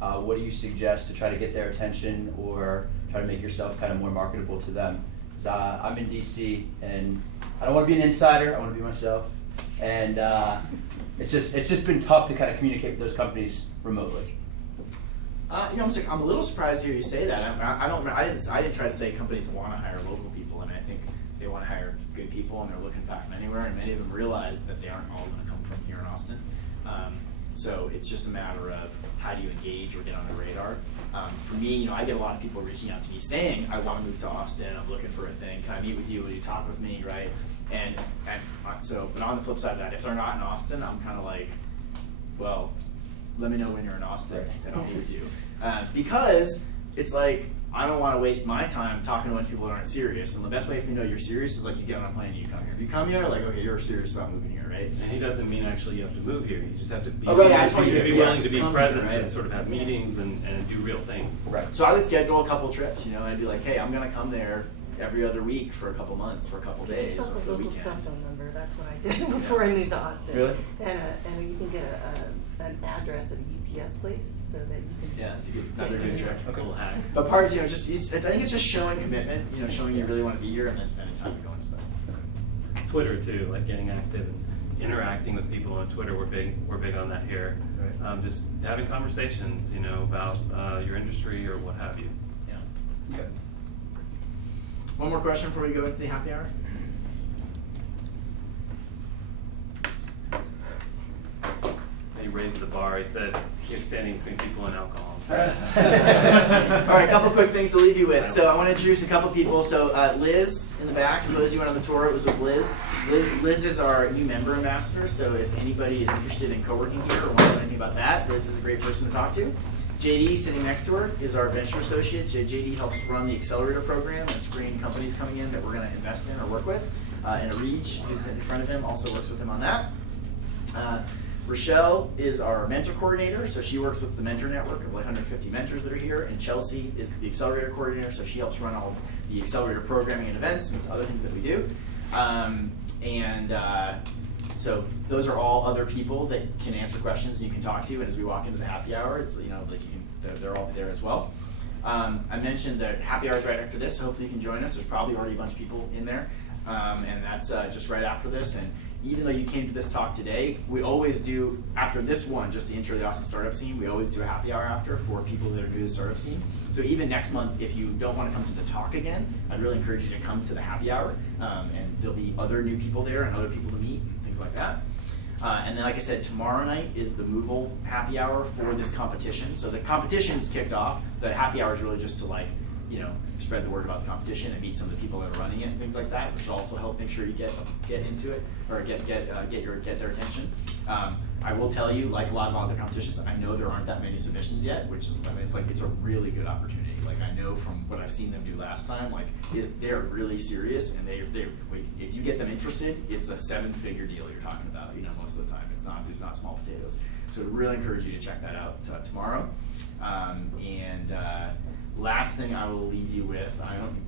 what do you suggest to try to get their attention or try to make yourself kind of more marketable to them? 'Cause, I'm in DC and I don't want to be an insider. I want to be myself. And it's just been tough to kind of communicate with those companies remotely. I'm a little surprised to hear you say that. I didn't try to say companies want to hire local people, and I think they want to hire good people, and they're looking back from anywhere. And many of them realize that they aren't all going to come from here in Austin. So it's just a matter of how do you engage or get on the radar. For me, I get a lot of people reaching out to me saying, I want to move to Austin, I'm looking for a thing, can I meet with you, will you talk with me, right? And so, but on the flip side of that, if they're not in Austin, I'm kind of like, well, let me know when you're in Austin and I'll meet with you. Because it's like, I don't want to waste my time talking to a bunch of people that aren't serious. And the best way for me to know you're serious is like you get on a plane and you come here. If you come here, like, okay, you're serious about moving here, right? And he doesn't mean actually you have to move here. You just have to be, be willing to be present here, right? and sort of have meetings and do real things. Right. So I would schedule a couple trips, and I'd be like, hey, I'm going to come there every other week for a couple months, for a couple days, or Yourself for a the local weekend. cell phone number. That's what I did before I moved to Austin. Really? And you can get an address at a UPS place so that you can. Yeah, it's another good trick. A cool hack. But part of I think it's just showing commitment. Showing you really want to be here, and then spending time to go and stuff. Twitter too, like getting active and interacting with people on Twitter. We're big on that here. Right. Just having conversations, about your industry or what have you. Yeah. Okay. One more question before we go into the happy hour. He raised the bar. He said, "Keep standing between people and alcohol." All right, a couple quick things to leave you with. So I want to introduce a couple people. So Liz in the back, for those of you who went on the tour, it was with Liz. Liz is our new member ambassador, so if anybody is interested in co-working here or wants to know anything about that, Liz is a great person to talk to. JD, sitting next to her, is our venture associate. JD helps run the accelerator program and screen companies coming in that we're going to invest in or work with. And Arij, who's sitting in front of him, also works with him on that. Rochelle is our mentor coordinator, so she works with the mentor network of like 150 mentors that are here. And Chelsea is the accelerator coordinator, so she helps run all the accelerator programming and events and other things that we do. So those are all other people that can answer questions and you can talk to. And as we walk into the happy hour, it's, they're all there as well. I mentioned that happy hour is right after this, so hopefully you can join us. There's probably already a bunch of people in there, and that's just right after this. And even though you came to this talk today, we always do, after this one, just the intro to the Austin startup scene, we always do a happy hour after for people that are new to the startup scene. So even next month, if you don't want to come to the talk again, I'd really encourage you to come to the happy hour, and there'll be other new people there and other people to meet, and things like that. And then, like I said, tomorrow night is the Movil happy hour for this competition. So the competition's kicked off. The happy hour is really just to spread the word about the competition and meet some of the people that are running it and things like that, which will also help make sure you get into it or get their attention. I will tell you, like a lot of other competitions, I know there aren't that many submissions yet, which is it's a really good opportunity. Like I know from what I've seen them do last time, they're really serious, and if you get them interested, it's a 7-figure deal you're talking about. Most of the time, it's not small potatoes. So I really encourage you to check that out tomorrow. Last thing I will leave you with,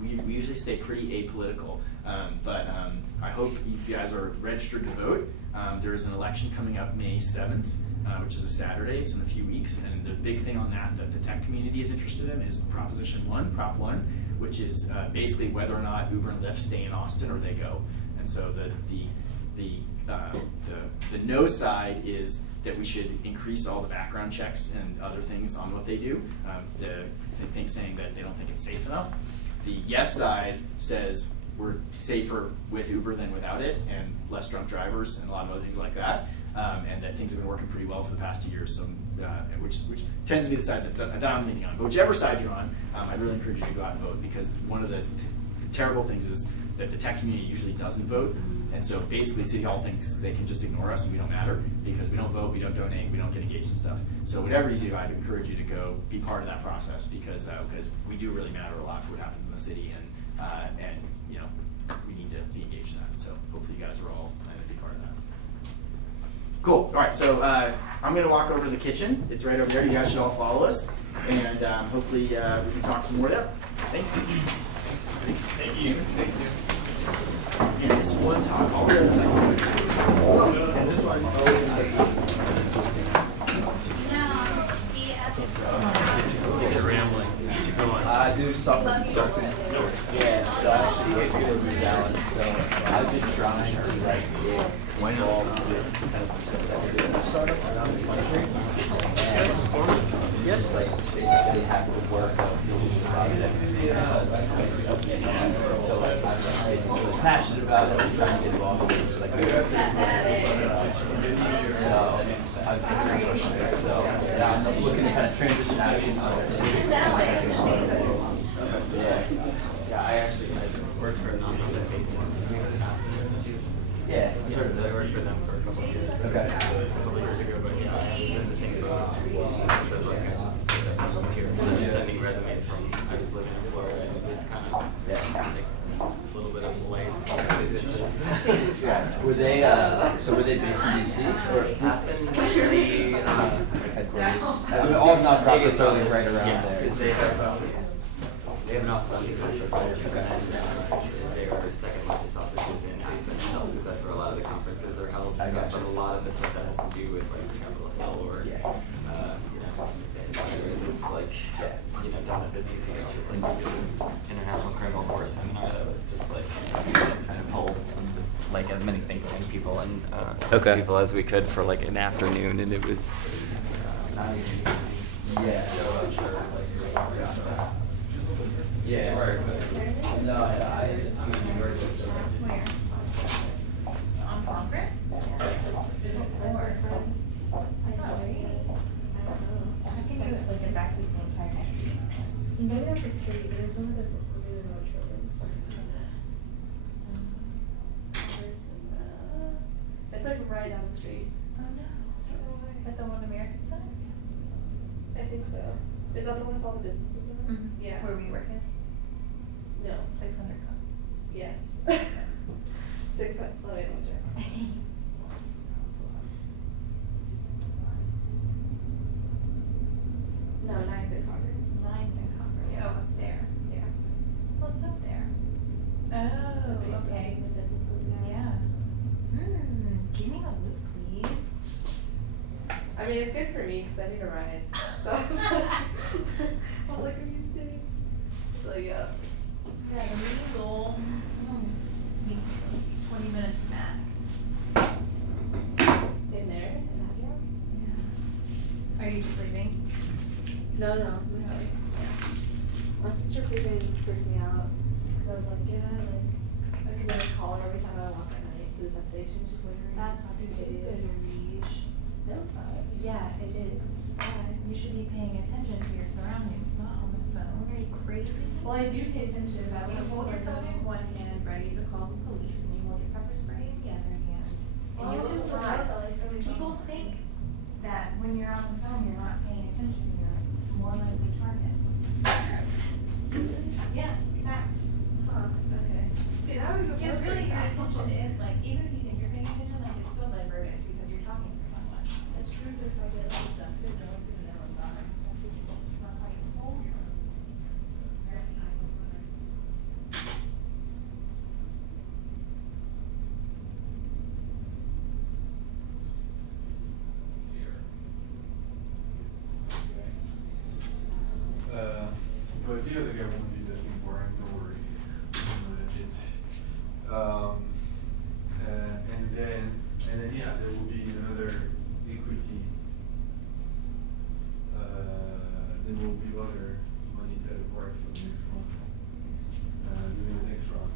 we usually stay pretty apolitical, but I hope you guys are registered to vote. There is an election coming up May 7th, which is a Saturday. It's in a few weeks, and the big thing on that the tech community is interested in is Proposition 1, Prop 1, which is basically whether or not Uber and Lyft stay in Austin or they go. And so the no side is that we should increase all the background checks and other things on what they do. The thing saying that they don't think it's safe enough. The yes side says we're safer with Uber than without it, and less drunk drivers and a lot of other things like that, and that things have been working pretty well for the past 2 years. So, which tends to be the side that I'm leaning on. But whichever side you're on, I'd really encourage you to go out and vote, because one of the terrible things is that the tech community usually doesn't vote. And so basically City Hall thinks they can just ignore us and we don't matter because we don't vote, we don't donate, we don't get engaged in stuff. So whatever you do, I'd encourage you to go be part of that process, because we do really matter a lot for what happens in the city, and we need to be engaged in that. So hopefully you guys are all going to be part of that. Cool. All right, so I'm going to walk over to the kitchen. It's right over there. You guys should all follow us, and hopefully we can talk some more there. Thanks. Thank you. Thank you. And this one talk, all the other time. And this one always is It's rambling. Keep going. I do software consulting. Yeah, so I actually get good at balance. So I've been trying to get involved with kind of stuff that we're doing in startups around the country. And just basically have to work on building the project. So I'm really passionate about it. I'm trying to get involved with it. So I've been pretty frustrated. So Now I'm just looking to kind of transition out of consulting. Yeah, I worked for a nonprofit based in Yeah, I worked for them for a couple of years. Okay. A couple of years ago, but yeah, I was in the same boat. Sending resumes from, I was living in Florida, and it was kind of like a little bit of a light. Yeah. Were they, so were they based in DC or? Aspen, Headquarters. All nonprofits are like right around yeah, there. because they have an office on the Incubator. Their second largest office is in Aspen itself, because that's where a lot of the conferences are held. I But gotcha. a lot of the stuff that has to do with like Capitol Hill or you know, it's like down at the DC office, like we did an International Criminal Court seminar that was just like kind of pulled like as many think tank people and Okay. people as we could for like an afternoon, and it was Yeah. Yeah. Right. No, I mean, you heard this. Where? On conference? Or? That's not right. I think it was like a back week one time. Maybe that's a street, but there's one that doesn't really large buildings. It's like right down the street. Oh no. At the One American Center? I think so. Is that the one with all the businesses in it? Mhm. Yeah. Where we work is? No. 600 copies. Yes. 600. Let me check. No, 9th and Congress. 9th and Congress. Yeah. Oh, up there. Yeah. What's up there? Oh, okay. The businesses. Yeah. Keep me in the loop, please. I mean, it's good for me because I need a ride. So I was like, are you staying? So yeah. Yeah, the meeting goal, 20 minutes max. In there? In that room? Yeah. Are you just leaving? No, I'm sorry. My sister freaking freaked me out because I was like, yeah, like, because I would call her every time I walk at night to the bus station. She's like, That's stupid, Reach. No, it's not. Yeah, it is. You should be paying attention to your surroundings, not on the phone. Are you crazy? Well, I do pay attention. You hold your phone in one hand, ready to call the police, and you hold your pepper spray in the other hand. And you look alive. People think that when you're on the phone, you're not paying attention. You're more likely target. Yeah, fact. Huh, okay. See, now we Because really, your attention is like, even if you think you're paying attention, like it's still diverted because you're talking to someone. It's true, but if I get like stuff, no one's gonna know about it. That's how you hold your. But the other guy won't need that anymore, don't worry. And then yeah, there will be another equity. There will be other money that acquired for the next one. During the next round.